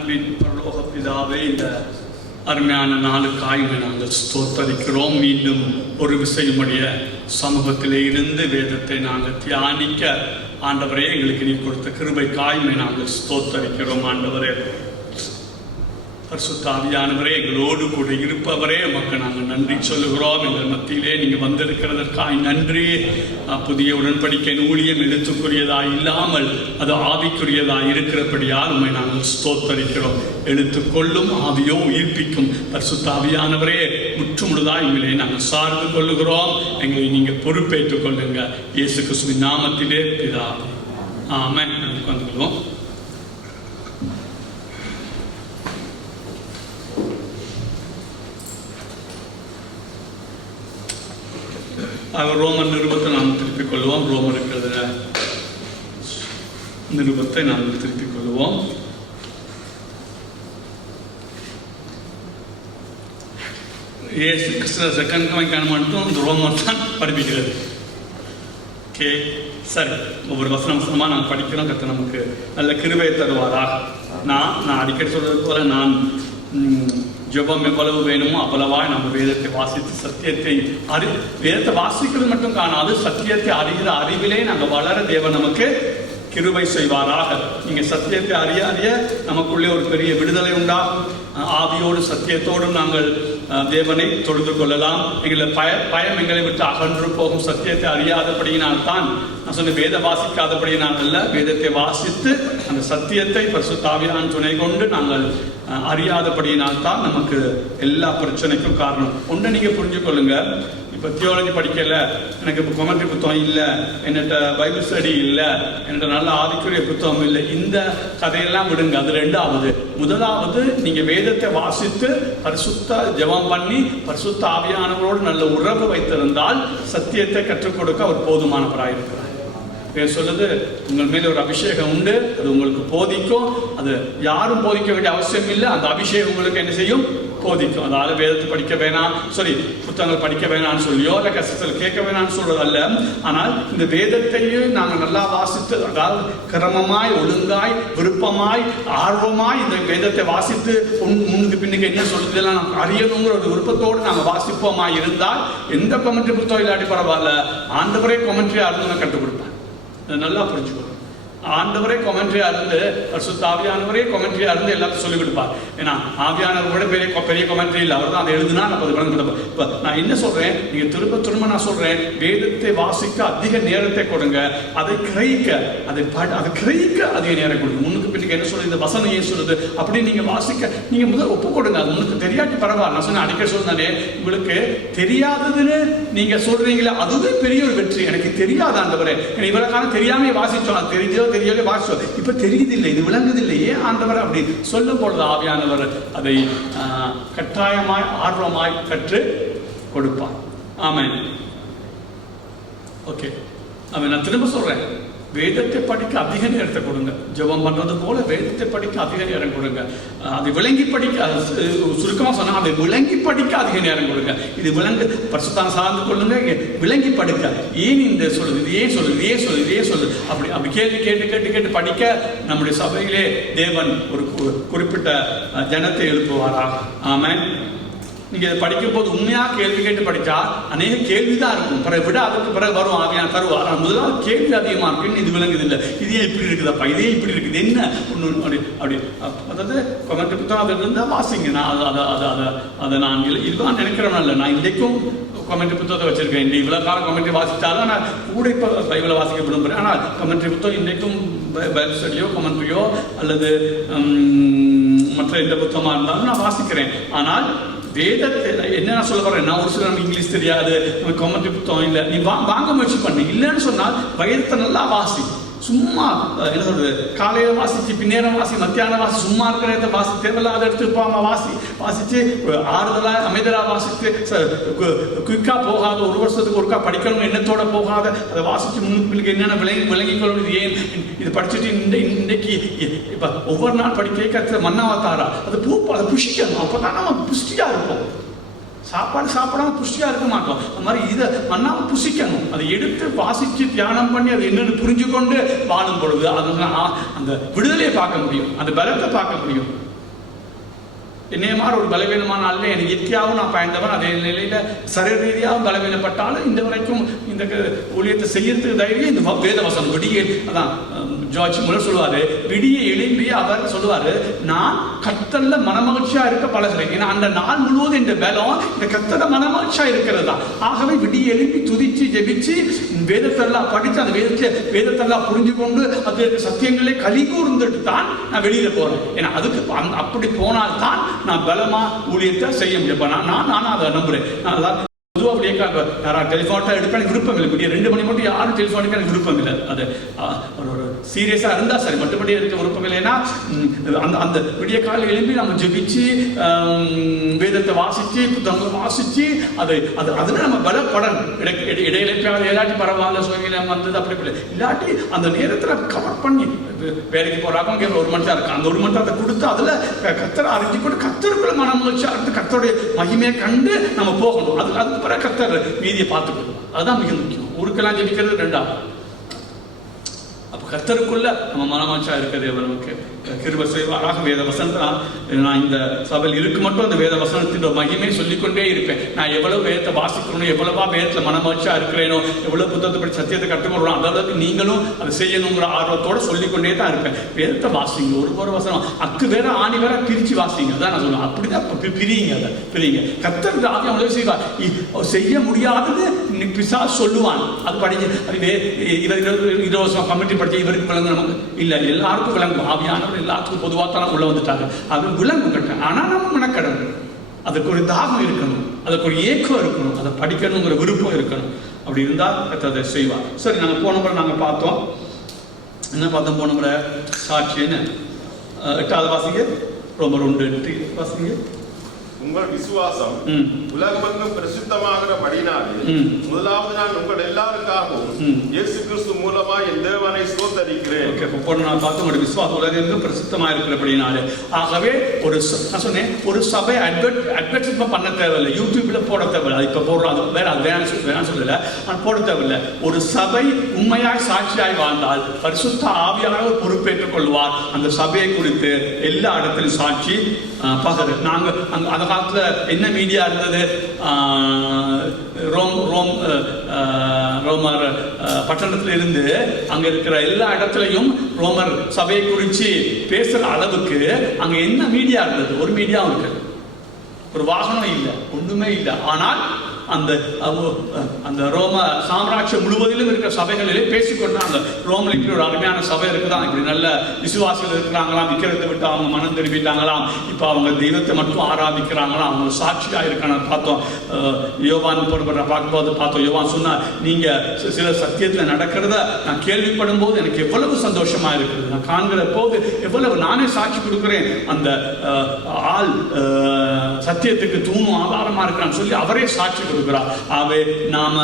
அன்பின் பரலோக பிதாவே, இந்த அருமையான நாளுக்காய் நாங்கள் ஸ்தோத்தரிக்கிறோம். மீண்டும் ஒரு விஷயமுடைய சமூகத்திலே இருந்து வேதத்தை நாங்கள் தியானிக்க ஆண்டவரே எங்களுக்கு நீ கொடுத்த கிருபைக்காய் நாங்கள் ஸ்தோத்தரிக்கிறோம். ஆண்டவரே, பரிசுத்த ஆவியானவரே, எங்களோடு கூட இருப்பவரே, உமக்கு நாங்கள் நன்றி சொல்லுகிறோம். எங்கள் மத்தியிலே நீங்கள் வந்திருக்கிறதற்காய் நன்றி. புதிய உடன்படிக்கையின் ஊழியம் எழுத்துக்குரியதாய் இல்லாமல் அது ஆவிக்குரியதாய் இருக்கிறபடியால் உண்மை நாங்கள் ஸ்தோத்தரிக்கிறோம். எழுத்துக்கொள்ளும் ஆவியோ உயிர்ப்பிக்கும். பரிசுத்த ஆவியானவரே, முற்றுமுழுதாய் உண்மையிலே நாங்கள் சார்ந்து கொள்ளுகிறோம். எங்களை நீங்கள் பொறுப்பேற்றுக் கொள்ளுங்க. இயேசு கிறிஸ்துவின் நாமத்திலே பிதாவே, ஆமென். வந்துடுவோம். ரோமர் நிருபத்தை நாம் திருப்பிக் கொள்வோம். ரோமர் இருக்கிற நிருபத்தை நாம் திருப்பிக் கொள்வோம். இயேசு கிறிஸ்து செகண்ட் கமிங்கான மட்டும் இந்த ரோமர் தான் படிப்பிக்கிறது. ஓகே, சரி. ஒவ்வொரு வசனமாக நாங்கள் படிக்கிறோம். கர்த்தர் நமக்கு நல்ல கிருபையை தருவாராக. நான் அடிக்கடி சொல்றது போல, நான் ஜெபம் எவ்வளவு வேணுமோ அவ்வளவாய் நம்ம வேதத்தை வாசித்து சத்தியத்தை வேதத்தை வாசிக்கிறது மட்டும் காணாது, சத்தியத்தை அறிகிற அறிவிலே நாங்கள் வளர தேவன் நமக்கு கிருபை செய்வாராக. நீங்க சத்தியத்தை அறிய அறிய நமக்குள்ளே ஒரு பெரிய விடுதலை உண்டாகும். ஆவியோடு சத்தியத்தோடும் நாங்கள் தேவனை தொழுது கொள்ளலாம். எங்களை பயம் எங்களை விட்டு அகன்று போகும். சத்தியத்தை அறியாதபடியினால் தான் நான் சொன்ன வேத வாசிக்காதபடியினால் அல்ல, வேதத்தை வாசித்து அந்த சத்தியத்தை பரிசுத்த ஆவியானவர் துணை கொண்டு நாங்கள் அறியாதபடியினால் தான் நமக்கு எல்லா பிரச்சனைக்கும் காரணம். ஒன்றை நீங்க புரிஞ்சு கொள்ளுங்க. இப்போ தியோலஜி படிக்கல, எனக்கு இப்போ கொமெண்ட்ரி புத்தகம் இல்லை, என்னட்ட பைபிள் ஸ்டடி இல்லை, என்னட்ட நல்ல ஆவிக்குரிய புத்தகம் இல்லை, இந்த கதையெல்லாம் விடுங்க. அது ரெண்டாவது. முதலாவது, நீங்க வேதத்தை வாசித்து பரிசுத்த ஜெபம் பண்ணி பரிசுத்த ஆவியானவரோடு நல்ல உறவு வைத்திருந்தால் சத்தியத்தை கற்றுக் கொடுக்க அவர் போதுமானவராக இருக்கிறார். சொல்லுது, உங்கள் மேல ஒரு அபிஷேகம் உண்டு, அது உங்களுக்கு போதிக்கும். அது யாரும் போதிக்க வேண்டிய அவசியம் இல்லை. அந்த அபிஷேகம் உங்களுக்கு என்ன செய்யும்? போதிக்கும். அதாவது வேதத்தை படிக்க வேணாம், புத்தகங்கள் படிக்க வேணாம்னு சொல்லியோ இல்லை கஷ்டத்தில் கேட்க வேணாம்னு சொல்றது அல்ல. ஆனால் இந்த வேதத்தையும் நாங்கள் நல்லா வாசித்து, அதாவது கிரமமாய், ஒழுங்காய், விருப்பமாய், ஆர்வமாய் இந்த வேதத்தை வாசித்து முன்னுக்கு பின்னுக்கு என்ன சொல்றதெல்லாம் நம்ம அறியணுங்கிற ஒரு விருப்பத்தோடு நாங்கள் வாசிப்போமாய் இருந்தால் எந்த கமெண்ட்ரி புத்தகம் இல்லாட்டி பரவாயில்ல, ஆண்டவரே கமெண்ட்ரி அருந்து கற்றுக் கொடுப்பேன். நல்லா புரிஞ்சுக்கணும். ஆண்டவரே கொமெண்ட்ரியா இருந்து, பரிசுத்த ஆவியானவரே கொமெண்ட்ரியா இருந்து எல்லாத்தையும் சொல்லிக் கொடுப்பார். ஏன்னா ஆவியானவரோட பெரிய கொமெண்ட்ரி இல்லை, அவர் தான் அதை எழுதுனா நம்ம அது விளங்க கொடுப்போம். இப்போ நான் என்ன சொல்றேன், நீங்க திரும்ப நான் சொல்றேன், வேதத்தை வாசிக்க அதிக நேரத்தை கொடுங்க. அதை கிரகிக்க அதிக நேரம் கொடுங்க. முன்னுக்கு பின்னுக்கு என்ன சொல்றது, இந்த வசனம் ஏன் சொல்லுது அப்படின்னு நீங்க வாசிக்க நீங்க முதல் ஒப்பு கொடுங்க. அது முன்னுக்கு தெரியாட்டி பரவாயில்ல. நான் சொன்ன அடிக்கடி சொன்னானே, உங்களுக்கு தெரியாததுன்னு நீங்க சொல்றீங்களா, அதுவே பெரிய ஒரு வெற்றி. எனக்கு தெரியாத ஆண்டவரே, இவ்வளவு காலம் தெரியாம வாசிச்சோம், அது தெரிஞ்சோ தெரியல வாசிச்சோம், இப்ப தெரியுதில்லை, இது விளங்குதில்லையே ஆண்டவர் அப்படி சொல்லும் பொழுது ஆவியானவர் அதை கட்டாயமாய் ஆர்வமாய் கற்று கொடுப்பார். ஆமென். ஓகே, நான் திரும்ப சொல்றேன், வேதத்தை படிக்க அதிக நேரத்தை கொடுங்க. ஜெபம் பண்றது போல வேதத்தை படிக்க அதிக நேரம் கொடுங்க. அதை விளங்கி படிக்க, சுருக்கமா சொன்னா அதை விளங்கி படிக்க அதிக நேரம் கொடுங்க. இது விளங்கு பரிசுத்தம் சார்ந்து கொள்ளுங்க, விளங்கி படிக்க. ஏன் இந்த சொல்லுது, இது ஏன் சொல்லுது, இதே சொல்லுது, இதே சொல்லுது, அப்படி கேட்டு கேட்டு கேட்டு கேட்டு படிக்க நம்முடைய சபையிலே தேவன் ஒரு குறிப்பிட்ட ஜனத்தை எழுப்புவாராக. ஆமென். நீங்க படிக்கும் போது உண்மையா கேள்வி கேட்டு படிச்சா அநேக கேள்விதான் இருக்கும். பிறகு விட அதுக்கு பிறகு வரும் ஆவியான தருவார். ஆனால் முதலாவது கேள்வி அதிகமா இருக்குன்னு இது விளங்குது இல்லை, இதே இப்படி இருக்குதப்பா, இதே இப்படி இருக்குது, என்ன ஒன்று அப்படி அதாவது கமெண்ட் புத்தகம் அதில் இருந்தால் வாசிங்க. நான் அதை நான் இதுதான் நினைக்கிறேன் இல்லை, நான் இன்றைக்கும் கமெண்ட்ரி புத்தகத்தை வச்சிருக்கேன். இந்த இவ்வளோ காலம் கமெண்ட்ரி வாசித்தாலும் நான் கூட இப்போ பைபிளை வாசிக்க விரும்புகிறேன். ஆனால் கமெண்ட்ரி புத்தகம் இன்றைக்கும் பைபிள் ஸ்டடியோ கமெண்ட்ரியோ அல்லது மற்ற எந்த புத்தகமாக இருந்தாலும் நான் வாசிக்கிறேன். ஆனால் வேதத்தை என்ன நான் சொல்ல போறேன், நான் ஒரு சில இங்கிலீஷ் தெரியாது, கமெண்ட்ரி புத்தகம் இல்லை, நீ வாங்க முயற்சி பண்ணு. இல்லைன்னு சொன்னால் வேதத்தை நல்லா வாசி. சும்மா என்ன சொல்றது, காலையில வாசிச்சு பின்னேரம் வாசி, மத்தியானம் வாசி, சும்மா இருக்கிறத வாசி, தேவையில்லாத எடுத்துப்பாங்க வாசிச்சு ஆறுதலா அமைதலா வாசித்து குயிக்கா போகாத, ஒரு வருஷத்துக்கு ஒருக்கா படிக்கணும் எண்ணத்தோட போகாத, அதை வாசிச்சு முன்னுக்கு என்னென்ன விளங்கிக்கொள்ளணும். இது ஏன் இது படிச்சுட்டு இன்றைக்கு இப்ப ஒவ்வொரு நாள் படிக்க மன்னாவத்தாரா அது அதை புஷிக்கணும். அப்பதான் நம்ம புஷ்டியா இருப்போம். சாப்பாடு சாப்பிடாம புஷ்டியா இருக்க மாட்டோம். அந்த மாதிரி இதை மண்ணாம புசிக்கணும். அதை எடுத்து வாசிச்சு தியானம் பண்ணி அதை என்னன்னு புரிஞ்சு கொண்டு வாழும் பொழுது அது அந்த விடுதலையை பார்க்க முடியும், அந்த பலத்தை பார்க்க முடியும். என்னைய மாதிரி ஒரு பலவீனமான ஆள் எனக்கு இயற்கையாகவும் நான் பயந்தவன். அதே நிலையில் சரீர ரீதியாகவும் பலவீனப்பட்டாலும் இந்த வரைக்கும் இந்த ஊழியத்தை செய்யறதுக்கு தைரியம் இந்த வேதவசனம். விடிய அதான் ஜார்ஜ் முல்லர் சொல்லுவாரு, விடிய எழும்பி அவர் சொல்லுவாரு, நான் கர்த்தர்ல மனமகிழ்ச்சியா இருக்க பழகிறேன். ஏன்னா அந்த நாள் முழுவதும் இந்த பலம் இந்த கர்த்தர்ல மனமகிழ்ச்சியா இருக்கிறது தான். ஆகவே விடிய எழுப்பி துதிச்சு ஜெபிச்சு வேதத்தெல்லாம் படித்து அந்த வேதத்தெல்லாம் புரிஞ்சு கொண்டு அது சத்தியங்களே கலி கூர்ந்துட்டு தான் நான் வெளியில போறேன். ஏன்னா அதுக்கு அப்படி போனால்தான் நான் பலமா ஊழியத்தை செய்ய முடியும். நான் அதை நம்புறேன். நான் பொதுவாக அப்படியே யாராவது டெலிஃபோன்ட்டாக எடுப்பேன், எனக்கு விருப்பம் இல்லை. இப்படி 2 மணி மட்டும் யாரும் டெலிஃபோனுக்கு எனக்கு விருப்பம் இல்லை. அது ஒரு சீரியஸாக இருந்தால் சரி, மற்றபடி இருக்க விருப்பம் இல்லைன்னா அந்த விடிய காலையில் எழுப்பி நம்ம ஜெபிச்சு வேதத்தை வாசித்து புத்தகங்களை வாசித்து அதில் நம்ம பலப்படணும். இடையில இல்லாட்டி பரவாயில்ல சூழ்நிலை வந்தது அப்படி இல்லை, இல்லாட்டி அந்த நேரத்தில் கவர் பண்ணி வேலைக்கு போறாங்க 1 மணி நேரம் இருக்கு, அந்த 1 மணி நேரத்தை கொடுத்து அதுல கத்தரை அறிஞ்சு கொண்டு கத்தருக்குள்ள மனம் வச்சு அடுத்து கத்தருடைய மகிமையை கண்டு நம்ம போகணும். அதுக்கு பிறகு கத்தர் மீதியை பார்த்துக்கணும். அதுதான் மிக முக்கியம். ஊருக்கெல்லாம் ஜெபிக்கிறது 2ஆவது. அப்ப கத்தருக்குள்ள நம்ம மனமாச்சா இருக்கிறது நமக்கு கிருபை செய்வாராக. வேத வசனம் நான் இந்த சபையில் இருக்கு மட்டும் அந்த வேத வசனத்தின் மகிமை சொல்லிக்கொண்டே இருப்பேன். நான் எவ்வளவு வேதத்தை வாசிக்கிறேனோ, எவ்வளவா வேதத்துல மனமாச்சா இருக்கிறேனோ, எவ்வளவு புத்தகத்தை படி சத்தியத்தை கற்றுக்கொள்றோம், அதாவது நீங்களும் அதை செய்யணுங்கிற ஆர்வத்தோட சொல்லிக்கொண்டே தான் இருப்பேன். வேதத்தை வாசிங்க, ஒரு வசனம் அக்கு வேற ஆணி வேற பிரிச்சு வாசிங்க. அதான் நான் சொல்லுவேன். அப்படிதான் பிரியுங்க, அதை பிரியுங்க. கத்தர் ஆகிய உதவி செய்வார். செய்ய முடியாதது பிசாசு சொல்லுவான், அது படிங்க, அது 20 வருஷம் கமிட்டி படிச்சு இவருக்கு விளங்கு நமக்கு இல்லை, எல்லாருக்கும் விளங்கும். ஆவியான எல்லாத்துக்கும் பொதுவாக தான் உள்ள வந்துட்டாங்க. அது விளங்கும் கட்டணும். ஆனால் நம்ம மெனக்கடணும். அதுக்கு ஒரு தாகம் இருக்கணும், அதுக்கு ஒரு ஏக்கம் இருக்கணும், அதை படிக்கணுங்கிற விருப்பம் இருக்கணும். அப்படி இருந்தால் அதை செய்வார். சரி, நாங்கள் போன முறை நாங்கள் பார்த்தோம். என்ன பார்த்தோம் போன முறை? சாட்சின்னு 8வது வாசிங்க. ரோமர் 1:8 வாசிங்க. உங்கள் விசுவாசம் உலகமெங்கும் பிரசித்தமாகிறபடினாலே முதலாவது நான் உங்கள் எல்லாருக்காகவும் இயேசு கிறிஸ்து மூலமா என் தேவனை ஸ்தோத்தரிக்கிறேன். ஓகே, இப்போ நான் பார்த்து உங்களுடைய விசுவாசம் உலகெங்கும் பிரசித்தமாக இருக்கிறபடினாலே. ஆகவே நான் சொன்னேன், ஒரு சபை அட்வர்டைஸ்மெண்ட் பண்ண தேவையில்லை, யூடியூப்ல போட தேவையில்லை. அது இப்போ போடுறோம், அது வேற, அது வேணாம் சொல்லல, ஆனால் போட தேவையில்லை. ஒரு சபை உண்மையாய் சாட்சியாய் வாழ்ந்தால் பரிசுத்த ஆவியானவர் பொறுப்பேற்றுக் கொள்வார். அந்த சபையை குறித்து எல்லா இடத்திலும் சாட்சி பகரு. நாங்கள் அந்த காலத்துல என்ன மீடியா இருந்தது? ரோமர் பட்டணத்துல இருந்து அங்க இருக்கிற எல்லா இடத்துலையும் ரோமர் சபையை குறித்து பேசுற அளவுக்கு அங்க என்ன மீடியா இருந்தது? ஒரு மீடியாவும் இருக்கு, ஒரு வாகனம் இல்லை, ஒண்ணுமே இல்லை. ஆனால் அந்த ரோம சாம்ராஜ்யம் முழுவதிலும் இருக்கிற சபைகளிலே பேசிக்கொண்டாங்க. ரோமில் இப்படி ஒரு அருமையான சபை இருக்குதான், இப்படி நல்ல விசுவாசிகள் இருக்கிறாங்களாம், விக்கிரத்தை விட்டு அவங்க மனம் திரும்பிட்டாங்களாம், இப்போ அவங்க தெய்வத்தை மட்டும் ஆராதிக்கிறாங்களாம், அவங்க சாட்சியாக இருக்காங்க பார்த்தோம். யோவான் பார்க்கும்போது பார்த்தோம், யோவான் சொன்னா, நீங்க சில சத்தியத்தில் நடக்கிறத நான் கேள்விப்படும் போது எனக்கு எவ்வளவு சந்தோஷமா இருக்குது, நான் காண்கிற போது எவ்வளவு நானே சாட்சி கொடுக்கிறேன், அந்த ஆள் சத்தியத்துக்கு தூணும் ஆதாரமா இருக்கிறான்னு சொல்லி அவரே சாட்சி கொடுக்கிறார். ஆகவே நாம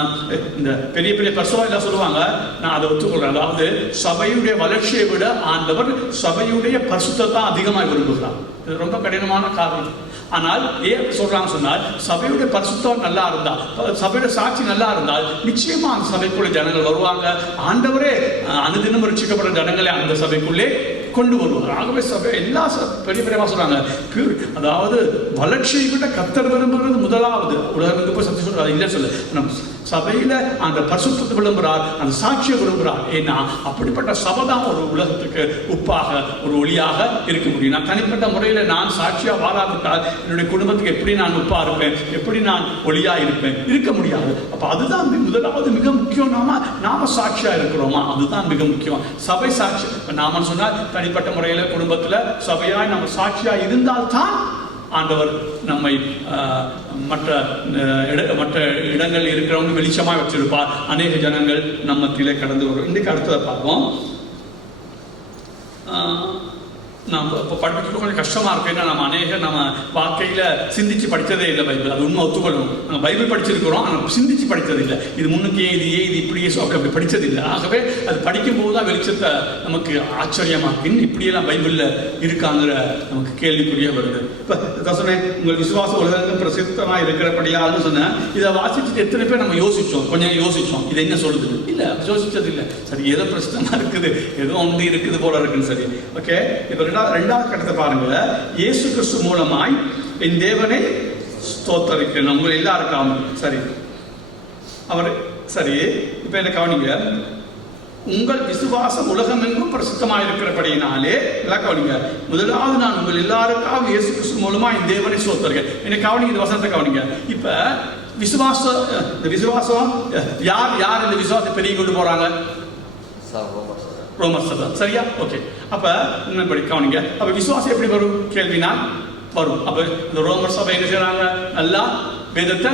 இந்த பெரிய பெரிய பரிசுத்தவான்கள் சொல்லுவாங்க, நான் அதை ஒத்துக்கொள்றேன். அதாவது சபையுடைய வளர்ச்சியை விட ஆண்டவர் சபையுடைய பரிசுத்தத்தை அதிகமாக விரும்புகிறார். இது ரொம்ப கடினமான காரணம். ஆனால் ஏன் சொல்றாங்க சொன்னால், சபையுடைய பரிசுத்தம் நல்லா இருந்தால், சபையோட சாட்சி நல்லா இருந்தால் நிச்சயமா அந்த சபைக்குள்ள ஜனங்கள் வருவாங்க. ஆண்டவரே அனுதினம் ரட்சிக்கப்படுற ஜனங்களை அந்த சபைக்குள்ளே கொண்டு வருவார். ஆகவே சபை எல்லா பெரிய பெரியவா சொல்றாங்க, அதாவது வளர்ச்சியை விட கர்த்தர் விரும்புகிறது முதலாவது. உலகம் போய் சத்தியம் சொல்றாரு, இல்லை சொல்ல சபையில அந்த பரிசுத்தத்தை விரும்புகிறார், அந்த சாட்சியை விரும்புகிறார். ஏன்னா அப்படிப்பட்ட சபை தான் ஒரு உலகத்துக்கு உப்பாக, ஒரு ஒளியாக இருக்க முடியும். நான் தனிப்பட்ட முறையில் நான் சாட்சியா வாழாவிட்டால் என்னுடைய குடும்பத்துக்கு எப்படி நான் உப்பா இருப்பேன், எப்படி நான் ஒளியா இருப்பேன்? இருக்க முடியாது. அப்ப அதுதான் முதலாவது மிக முக்கியம். நாம சாட்சியா இருக்கிறோமா, அதுதான் மிக முக்கியம். சபை சாட்சி நாம சொன்னால் தனிப்பட்ட முறையில் குடும்பத்துல சபையாய் நம்ம சாட்சியா இருந்தால்தான் ஆண்டவர் நம்மை மற்ற இடங்கள் இருக்கிறவங்க வெளிச்சமாக வச்சிருப்பார். அநேக ஜனங்கள் நம்ம மத்தியிலே கடந்து வரும். இன்றைக்கு அடுத்ததை பார்ப்போம். நம்ம இப்போ படிக்கிறது கொஞ்சம் கஷ்டமாக இருக்கும். ஏன்னா நம்ம வாழ்க்கையில் சிந்திச்சு படித்ததே இல்லை பைபிள். அது உண்மை ஒத்துக்கொள்ளணும். நம்ம பைபிள் படிச்சிருக்கிறோம், ஆனால் சிந்திச்சு படித்தது இல்லை. இது முன்னுக்கே இது இப்படியே அப்படி படித்தது இல்லை. ஆகவே அது படிக்கும்போது தான் வெளிச்சத்தை நமக்கு ஆச்சரியமாக இப்படியெல்லாம் பைபிளில் இருக்காங்கிற நமக்கு கேள்விக்குரிய வருது. இப்போ சொன்னேன், உங்கள் விசுவாச உலகம் பிரசித்தமாக இருக்கிறபடியான்னு சொன்னேன். இதை வாசிச்சுட்டு எத்தனை பேர் நம்ம யோசித்தோம், கொஞ்சம் யோசித்தோம், இது என்ன சொல்லுது? இல்லை, யோசிச்சது இல்லை. சரி, ஏதோ பிரச்சனை இருக்குது, ஏதோ ஒன்று இருக்குது போல இருக்குன்னு. சரி, ஓகே. இப்போ ரெண்டாவது கட்டத்தை பாருங்க. இயேசு கிறிஸ்து மூலமாய் என் தேவனை ஸ்தோத்தரிக்கிறேன் உங்கள் எல்லாருக்காக. சரி, அவர் சரி. இப்போ என்ன கவனிங்க, உங்கள் விசுவாசம் உலகம் எங்கும் பிரசித்தமாக இருக்கிறபடியினாலே எல்லாம் கவனிங்க. முதலாவது நான் உங்கள் எல்லாருக்காக இயேசு கிறிஸ்து மூலமா இந்த தேவனை ஸ்தோத்தரிக்கிறேன். என்ன கவனிங்க, இந்த வசனத்தை கவனிங்க. இப்ப விசுவாசம் யார் யார் இந்த விசுவாசத்தை பெருகி கொண்டு போறாங்க? ரோமர் சபை. சரியா? ஓகே. அப்ப உண்மைப்படி கவனிங்க. அப்ப விசுவாசம் எப்படி வரும்? கேள்வினால் வரும். அப்ப இந்த ரோமர் சபை என்ன செய்யறாங்க? நல்லா வேதத்தை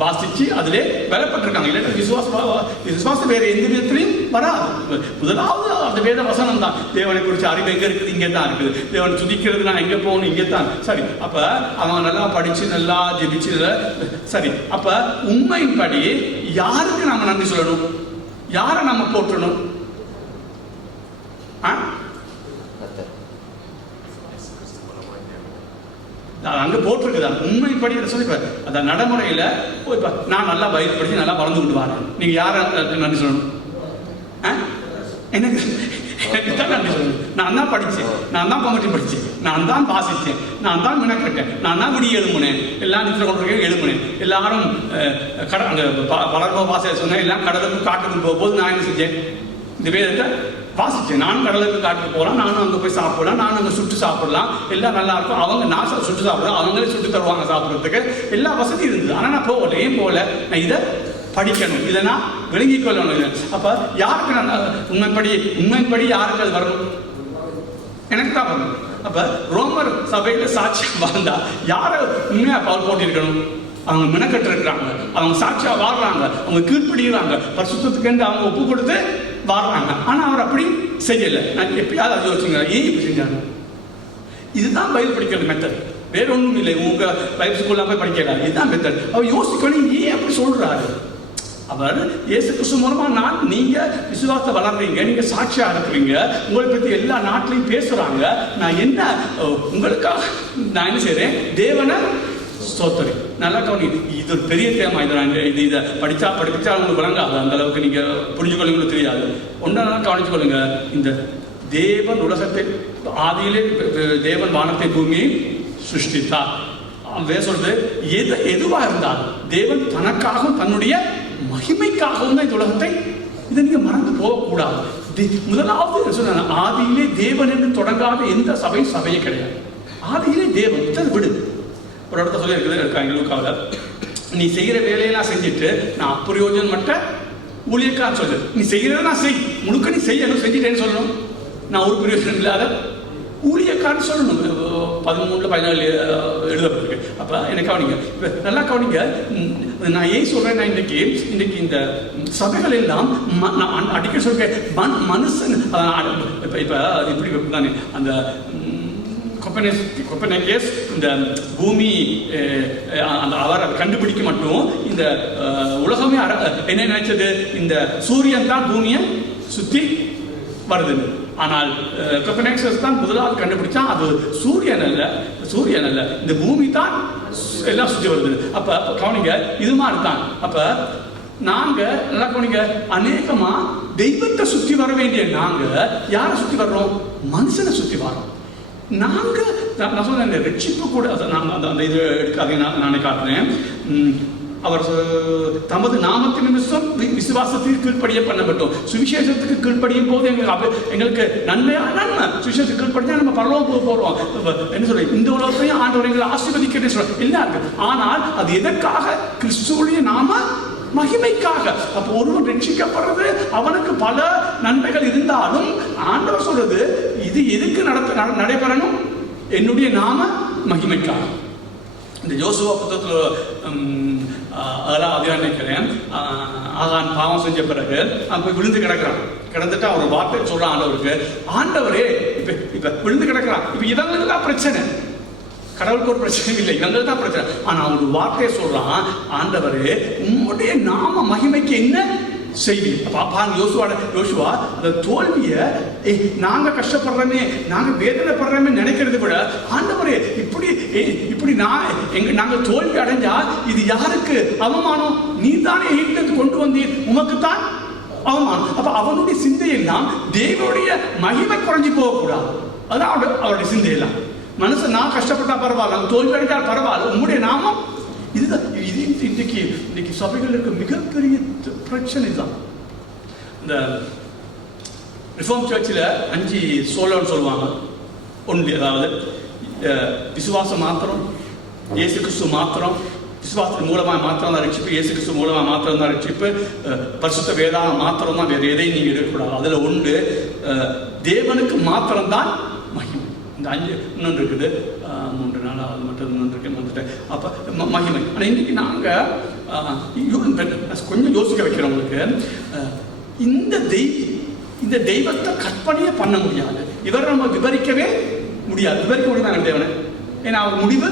வாசிச்சு அதிலே பலப்பட்டிருக்காங்க. இல்லை விசுவாசம் வேற எந்த விதத்திலையும் வராது. முதலாவது அந்த வேத வசனம் தான். தேவனை குறித்து அறிவு எங்க இருக்குது? இங்கே தான் இருக்குது. தேவனை துதிக்கிறது நான் எங்க போகணும்? இங்கே தான். சரி, அப்ப அவங்க நல்லா படிச்சு நல்லா ஜெபிச்சு. சரி, அப்ப உண்மையின்படி யாருக்கு நாம நன்றி சொல்லணும்? யாரை நம்ம போற்றணும்? அங்க போட்டிருக்குது உண்மைப்படி சொல்லி அந்த நடைமுறையில நான் நல்லா பைபிள் படிச்சு நல்லா வளர்ந்து கொண்டு வரேன். நீங்க யார நன்றி சொல்லணும்? எனக்கு தான் நன்றி சொல்லணும். நான் தான் படிச்சேன், நான் தான் கமிட்டி படிச்சேன், நான் தான் வாசித்தேன், நான் தான் மினக்கட்டேன், நான் தான் விடி எழுமுனேன், எல்லாம் நித்திர கொண்டு எழுமுனேன். எல்லாரும் அங்க வளர்ப்ப வாச சொன்னேன். எல்லாம் கடலுக்கும் காட்டுக்கும் போகும்போது நான் என்ன செஞ்சேன்? இந்த வேதத்தை வாசிச்சேன். நானும் கடலுக்கு காட்டுக்கு போகலாம், நானும் அங்கே போய் சாப்பிடலாம், நானும் அங்கே சுட்டு சாப்பிடலாம், எல்லாம் நல்லா இருக்கும். அவங்க நான் சுட்டு சாப்பிடலாம், அவங்களே சுட்டு தருவாங்க சாப்பிட்றதுக்கு, எல்லா வசதி இருந்தது. ஆனால் நான் போகல. ஏன் போகல? நான் இதை படிக்கணும், இதை நான் விளங்கி கொள்ளணும். அப்ப யாருக்கு நான் உண்மைப்படி யாருக்கு அது வரணும்? எனக்கு தான் வரணும். அப்ப ரோமர் சபையில சாட்சியம் வாழ்ந்தா யாரை உண்மையா பவுல் போட்டிருக்கணும்? அவங்க மினக்கட்டு இருக்கிறாங்க, அவங்க சாட்சியா வாழ்றாங்க, அவங்க கீழ்ப்படுகிறாங்க, பரிசுத்தத்துக்கு அவங்க ஒப்பு கொடுத்து வாழ்றாங்க. ஆனா அவர் அப்படி செய்யல. நான் எப்பயாவது அது யோசிச்சுங்க, ஏன் இப்படி செஞ்சாங்க? இதுதான் பைபிள் படிக்கிறது மெத்தட், வேற ஒன்றும் இல்லை. உங்க பைபிள் ஸ்கூல்ல போய் படிக்கலாம், இதுதான் மெத்தட். அவர் யோசிக்கணும், ஏன் அப்படி சொல்றாரு? அவர் இயேசு கிறிஸ்து மூலமா நீங்க விசுவாசத்தை வளர்றீங்க, நீங்க சாட்சியா இருக்கிறீங்க, உங்களை பத்தி எல்லா நாட்டிலையும் பேசுறாங்க. நான் என்ன உங்களுக்காக நான் என்ன செய்யறேன்? தேவனை ஸ்தோத்திரி. நல்லா கவனி, இது ஒரு பெரிய தேமா. இதை படிச்சா உங்களுக்கு வழங்காது, அந்த அளவுக்கு நீங்க புரிஞ்சுக்கொள்ளுங்களுக்கு தெரியாது. ஒன்றா கவனிச்சு கொள்ளுங்க. இந்த தேவன் உலகத்தை ஆதியிலே தேவன் வானத்தை பூமியை சிருஷ்டித்தார். சொல்றது எதுவா இருந்தாலும் தேவன் தனக்காகவும் தன்னுடைய மகிமைக்காகவும் தான் இந்த உலகத்தை, இதை நீங்க மறந்து போகக்கூடாது. முதலாவது சொன்ன ஆதியிலே தேவன் என்று தொடங்காத எந்த சபையே கிடையாது. ஆதியிலே தேவன் விடு. ஒரு இடத்த சொல்லி இருக்காங்க லூக்காவில், நீ செய்கிற வேலையெல்லாம் செஞ்சுட்டு நான் அப்பிரயோஜனம் மட்டும் ஊழியக்கான்னு சொல்லு. நீ செய்கிறத நான் செய், முழுக்க நீ செய்யணும், செஞ்சுட்டேன்னு சொல்லணும். நான் ஒரு பிரயோஜனம் இல்லாத ஊழியக்கான்னு சொல்லணும். 13-14 எழுதப்பட்டிருக்கு. அப்ப என்ன கவனிங்க, நல்லா கவனிங்க. நான் ஏன் சொல்றேன், நான் இன்னைக்கு இந்த சபைகள் எல்லாம் அடிக்கடி சொல்றேன், மனுஷன் இப்ப இப்படி தானே அந்த கொப்பர்னிக்கஸ் இந்த பூமி அவர் கண்டுபிடிக்க மட்டும் இந்த உலகமே என்ன நினைச்சது? இந்த சூரியன் தான் பூமியை சுத்தி வருது. ஆனால் கொப்பர்னிக்கஸ் தான் முதலாவது கண்டுபிடிச்சா அது சூரியன் அல்ல, இந்த பூமி தான் எல்லாம் சுத்தி வருது. அப்ப கவனிங்க, இது மாதிரி தான். அப்ப நாங்க நல்லா கவனிங்க, அநேகமா தெய்வத்தை சுத்தி வர வேண்டிய நாங்க யாரை சுத்தி வர்றோம்? மனுஷனை சுத்தி வரோம். நாங்க நான் சொன்ன இந்த ரட்சிப்பு கூட அந்த இது எடுக்காதீங்க, நானே காட்டுறேன். அவர் தமது நாமத்தின் நிமிஷம் விசுவாசத்திற்கு கீழ்ப்படிய பண்ணப்பட்டோம். சுவிசேஷத்துக்கு கீழ்ப்படியும் போது எங்களுக்கு நன்மை. சுவிசேஷத்துக்கு கீழ்ப்படியா நம்ம பரலோகம் போறோம். என்ன சொல்ற, இந்த உலகத்தையும் ஆண்டவர் எங்களை ஆசீர்வதிக்கிறேன்னு சொல்ற இல்ல இருக்கு. ஆனால் அது எதற்காக? கிறிஸ்துவுடைய நாம மகிமைக்காக. அப்ப ஒருவன் ரட்சிக்கப்படுறது அவனுக்கு பல நன்மைகள் இருந்தாலும் ஆண்டவர் சொல்றது இது எதுக்கு நடைபெறணும்? என்னுடைய நாம மகிமைக்காக. இந்த யோசுவா புத்தகத்தில் 7ஆம் அதிகாரம் நினைக்கிறேன், ஆகான் பாவம் செஞ்ச பிறகு போய் விழுந்து கிடந்துட்டு அவர் வார்த்தை சொல்றான் ஆண்டவருக்கு, ஆண்டவரே இப்ப விழுந்து கிடக்கிறான், இப்ப இதெல்லாம் தான் பிரச்சனை, கடவுளுக்கு ஒரு பிரச்சனை இல்லை, இவங்களுக்கு தான் பிரச்சனை. ஆனா ஒரு வார்த்தையை சொல்றான், ஆண்டவரே உம்முடைய நாம மகிமைக்கு என்ன செய்தி? யோசுவா அந்த தோல்வியை நாங்க கஷ்டப்படுறோமே, நாங்க வேதனைப்படுறோமே நினைக்கிறது விட, ஆண்டவரே இப்படி நாங்க தோல்வி அடைஞ்சா இது யாருக்கு அவமானம்? நீ தானே எகிப்துக்கு கொண்டு வந்தீர், உமக்கு தான் அவமானம். அப்ப அவனுடைய சிந்தையெல்லாம் தேவனுடைய மகிமை குறைஞ்சி போகக்கூடாது. அதான் அவருடைய சிந்தையெல்லாம். மனசு நான் கஷ்டப்பட்டா பரவாயில்ல, தோல்வி அடைஞ்சா பரவாயில்ல, உங்களுடைய நாமம் இதுதான். இது இன்னைக்கு சபைகளுக்கு மிகப்பெரிய பிரச்சனை தான். இந்த ரிஃபார்ம் சர்ச்சில் 5 சோலோன்னு சொல்லுவாங்க. ஒன்லி, அதாவது விசுவாசம் மாத்திரம், இயேசு கிறிஸ்து மாத்திரம், விசுவாசத்தின் மூலமாக மாத்திரம் தான் ரட்சிப்பு, இயேசு கிறிஸ்து மூலமாக மாத்திரம் தான் ரட்சிப்பு, பரிசுத்த வேதாகம் மாத்திரம் தான், வேறு எதையும் நீங்கள் எடுக்கக்கூடாது. அதில் ஒன்று தேவனுக்கு மாத்திரம்தான் மகிமை. இந்த 5 இன்னொன்று இருக்குது, 3 நாளாவது மட்டும் இன்னொன்று இருக்கு, வந்துட்டேன். அப்போ மகிமை. ஆனால் இன்னைக்கு நாங்கள் கொஞ்சம் யோசிக்க வைக்கிறவங்களுக்கு இந்த தெய்வத்தை கற்பனையே பண்ண முடியாது. இவர் நம்ம விவரிக்கவே முடியாது. விவரிக்க முடியுமா தேவனை? ஏன்னா அவர் முடிவு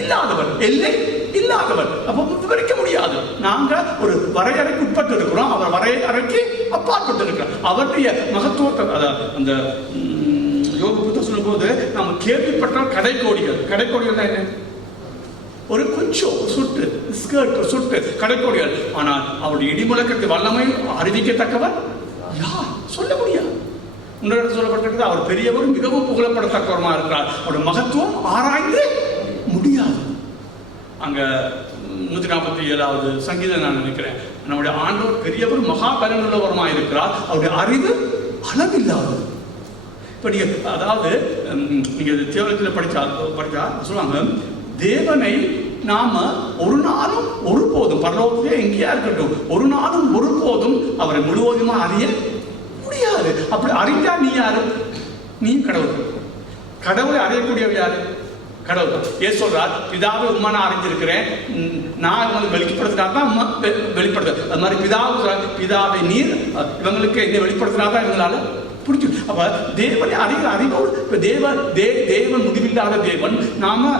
இல்லாதவர், எல்லை இல்லாதவர். அப்போ விவரிக்க முடியாது. நாங்க ஒரு வரையறைக்கு உட்பட்டு இருக்கிறோம், அவர் வரையறைக்கு அப்பாற்பட்டு இருக்கிறோம். அவருடைய மகத்துவத்தை அந்த யோக புத்தகம் சொல்லும் போது நம்ம கேள்விப்பட்ட கடைக்கோடிகள் என்ன? ஒரு கொஞ்சம் சொட்டு ஸ்கர்ட், சொட்டு கடைக்கோடிகள். ஆனால் அவருடைய இடிமுழக்கத்தை வல்லமை அறிவிக்கத்தக்கவர் யார்? சொல்ல முடியாது. முன்னாடி சொல்லப்பட்டிருக்கிறது, அவர் பெரியவர், மிகவும் புகழப்படத்தக்கவருமா இருக்கிறார். அவருடைய மகத்துவம் ஆராய்ந்து முடியாது. அங்க 147வது சங்கீதம் நான் நினைக்கிறேன், நம்முடைய ஆண்டவர் பெரியவர், மகா பலனுள்ளவருமா இருக்கிறார், அவருடைய அறிவு அளவில்லாதது. இப்ப நீங்க அதாவது நீங்க தேவலத்தில் படிச்சா சொல்லுவாங்க, தேவனை நாம ஒரு நாளும் ஒருபோதும், பரலோகத்திலே எங்கேயா இருக்கட்டும், ஒரு நாளும் ஒருபோதும் அவரை முழுவதுமா அறிய முடியாது. அப்படி அறிஞ்சா நீ யாரு? நீ கடவுள். கடவுளை அறியக்கூடியவர் யாரு? கடவுள். ஏன் சொல்றார்? பிதாவை உம்மா நான் அறிஞ்சிருக்கிறேன், நான் இவங்களுக்கு வெளிப்படுத்தினாதான் உம்மா வெளிப்படுத்த. அது மாதிரி பிதாவை நீர் இவங்களுக்கு என்ன வெளிப்படுத்தினாதான் இவங்களால புரிஞ்சு. அப்ப தேவனை அறிகிற அறிவோடு தேவன் முடிவில்லாத தேவன். நாம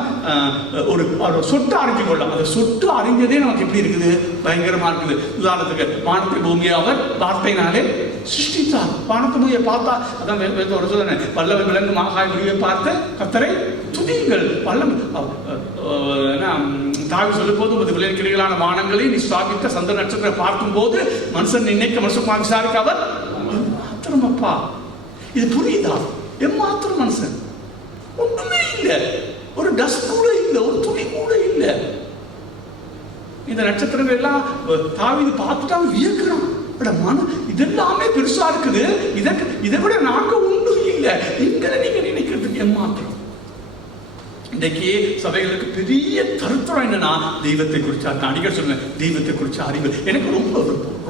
ஒரு சொட்டு அறிஞ்சு கொள்ளலாம். அந்த சொட்டு அறிஞ்சதே நமக்கு எப்படி இருக்குது? பயங்கரமா இருக்குது. உதாரணத்துக்கு வானத்தை பூமியை அவர் வார்த்தையினாலே சிருஷ்டித்தார். வானத்தை பூமியை பார்த்தா அதான் ஒரு சொல்றேன், வல்லமை விலங்கு மாகாய் முடிவை பார்த்து கர்த்தரை துதியுங்கள். வல்லம் தாவி சொல்லும் போது உமது விளையாட்டு கிளைகளான வானங்களை நீ ஸ்தாபித்த சந்திர நட்சத்திரம் பார்க்கும் போது மனுஷன் நினைக்க மனுஷன் விசாரிக்க அவர் மாத்திரமப்பா. இது புரியுதா? எம்மாத்திரம் மனுஷன் ஒண்ணுமே இல்லை, ஒரு டஸ்ட் கூட இல்லை, ஒரு துணி கூட இல்லை. இந்த நட்சத்திரங்கள் எல்லாம் தாவீது பார்த்துட்டா வியக்கிறான். இதெல்லாமே பெருசா இருக்குது, இதை விட நாங்க ஒன்றும் இல்லை. இங்க நீங்க நினைக்கிறதுக்கு எம்மாத்திரம். இன்றைக்கு சபைகளுக்கு பெரிய தருத்தரம் என்னன்னா, தெய்வத்தை குறிச்சா நான் அடிக்கடி சொல்லுவேன், தெய்வத்தை குறிச்ச அறிவு எனக்கு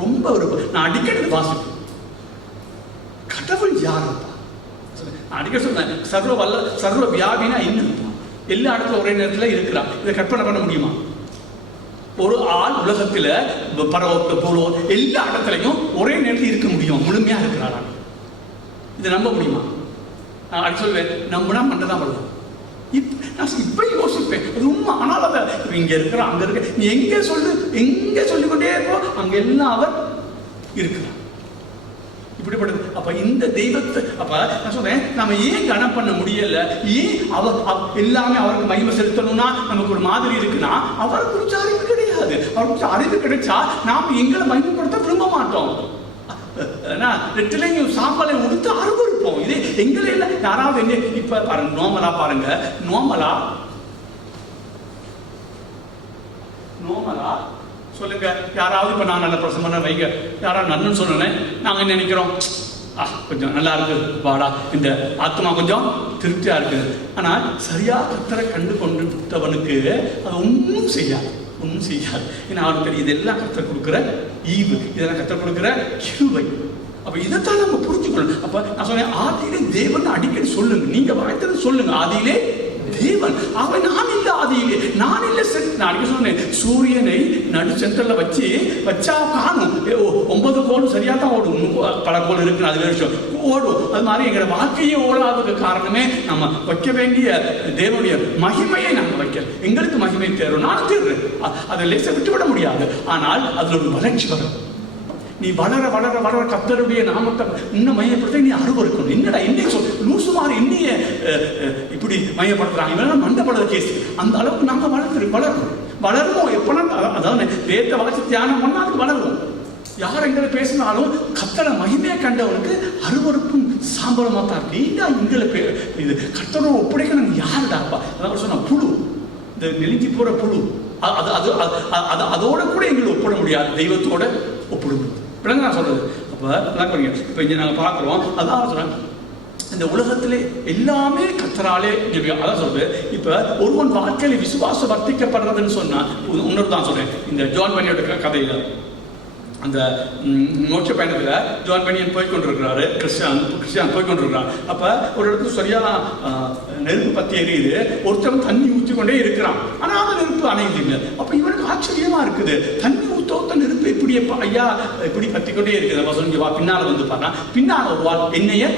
ரொம்ப விருப்பம். நான் அடிக்கடி வாசிப்பேன், கடவுள் யாருப்பா? அடிக்கடி சொல்றேன், சர்வ வியாபினா என்னப்பா? எல்லா இடத்துல ஒரே நேரத்தில் இருக்கிறான். இதை கற்பனை பண்ண முடியுமா? ஒரு ஆள் உலகத்துல எல்லா இடத்துலையும் ஒரே நேரத்தில் இருக்க முடியும், முழுமையா இருக்கிறாரா? இதை நம்ப முடியுமா? நான் அடி சொல்வேன், நம்பினா மண்டதான் வருவோம். நான் இப்ப யோசிப்பேன், அது உண்மை. ஆனால் அதை இங்க இருக்கிற அங்க இருக்க நீ எங்க சொல்லிக்கொண்டே இருக்கோ, அங்க எல்லாம் அவர் இருக்கிறார். இப்படிப்பட்டது. அப்ப இந்த தெய்வத்தை அப்ப நான் சொல்றேன், நம்ம ஏன் கனம் பண்ண முடியல? ஏன் அவர் எல்லாமே அவருக்கு மகிமை செலுத்தணும்னா நமக்கு ஒரு மாதிரி இருக்குன்னா, அவரை குறிச்ச அறிவு கிடையாது. அவர் குறிச்ச அறிவு கிடைச்சா நாம் எங்களை மகிமைப்படுத்த விரும்ப மாட்டோம். ரெட்டிலையும் சாம்பலை உடுத்து அருவருப்போம். இது எங்களை இல்லை. யாராவது என்ன இப்ப பாருங்க, நோமலா பாருங்க, நோமலா சொல்லுங்க. யாராவது இப்ப நான் நல்ல பிரசமன வைங்க, யாராவது நல்லன்னு சொன்னேன், நாங்க என்ன நினைக்கிறோம்? கொஞ்சம் நல்லா இருக்கு பாடா, இந்த ஆத்மா கொஞ்சம் திருப்தியா இருக்கு. ஆனா சரியா கர்த்தரை கண்டு கொண்டுட்டவனுக்கு அது ஒன்றும் செய்யாது. ஏன்னா அவனுக்கு தெரியும், இதெல்லாம் கர்த்தர் கொடுக்குற ஈவு, இதெல்லாம் கர்த்தர் கொடுக்குற கிருபை. அப்ப இதைத்தான் நம்ம புரிஞ்சுக்கணும். அப்ப நான் சொன்னேன், ஆதியிலே தேவன் அடிக்கடி சொல்லுங்க, நீங்க வாழ்த்தது சொல்லுங்க, ஆதியிலே தேவன். அவன் நான் இல்லை, ஆதியிலே நான் இல்லை. நான் அடிக்க சொன்னேன், சூரியனை நடு சென்டர்ல வச்சா காணும். 9 கோளும் சரியா தான் ஓடும். பல கோள் இருக்கு, அது வருஷம் ஓடும். அது மாதிரி எங்களோட வாழ்க்கையே ஓடாததுக்கு காரணமே நம்ம வைக்க வேண்டிய தேவனுடைய மகிமையை நாங்கள் வைக்க. எங்களுக்கு மகிமை தேர்வு, நான் தேர்றேன், அதை லேச விட்டுவிட முடியாது. ஆனால் அதுல ஒரு வளர்ச்சி வரும். நீ வளர கர்த்தருடைய நாமத்தை இன்னும் மையப்படுத்த நீ அருவருக்கணும். என்னடா என்னைய சொல் லூசு மாதிரி என்னைய இப்படி மையப்படுத்துறாங்க, இவெல்லாம் மண்டபட கேஸ். அந்த அளவுக்கு நாங்கள் வளருவோம். எப்பனா அதாவது வேத வளர்ச்சி தியானம் பண்ணா அதுக்கு வளருவோம். யார் எங்களை பேசினாலும் கர்த்தரை மகிமையை கண்டவனுக்கு அருவருப்பும் சாம்பலமா தான் இருக்கு. நீங்க எங்களை இது கர்த்தரோட ஒப்படைக்கணும் யாருடாப்பா? அதான் சொன்ன புழு, இந்த நெருங்கி போற புழு, அதோட கூட எங்களை ஒப்பிட முடியாது, தெய்வத்தோட ஒப்பிட முடியாது. இப்படிங்க நான் சொல்றது. இப்போ இங்கே நாங்கள் பார்க்குறோம். அதான் சொல்றேன், இந்த உலகத்திலே எல்லாமே கர்த்தராலே. அதான் சொல்றது. இப்போ ஒருவன் வாழ்க்கையில் விசுவாசம் வர்த்திக்கப்படுறதுன்னு சொன்னா இன்னொரு தான் சொல்றேன். இந்த ஜான் பனியோட கதையில அந்த மோட்ச பயணத்தில் ஜான் பனியன் போய்கொண்டிருக்கிறாரு, கிறிஸ்டியான் போய்கொண்டிருக்கிறார். அப்போ ஒரு இடத்துல சரியான நெருப்பு பற்றி எரியுது, ஒருத்தவன் தண்ணி ஊற்றி கொண்டே இருக்கிறான், ஆனால் அந்த நெருப்பு அணையுது இல்லை. அப்போ இவனுக்கு ஆச்சரியமா இருக்குது, தண்ணி ஊத்த நெருப்பு இப்படி ஐயா இப்படி பற்றி கொண்டே இருக்குது. வசந்தி வா பின்னால் வந்து பாருனா, பின்னால் ஒரு வாழ் எண்ணெயை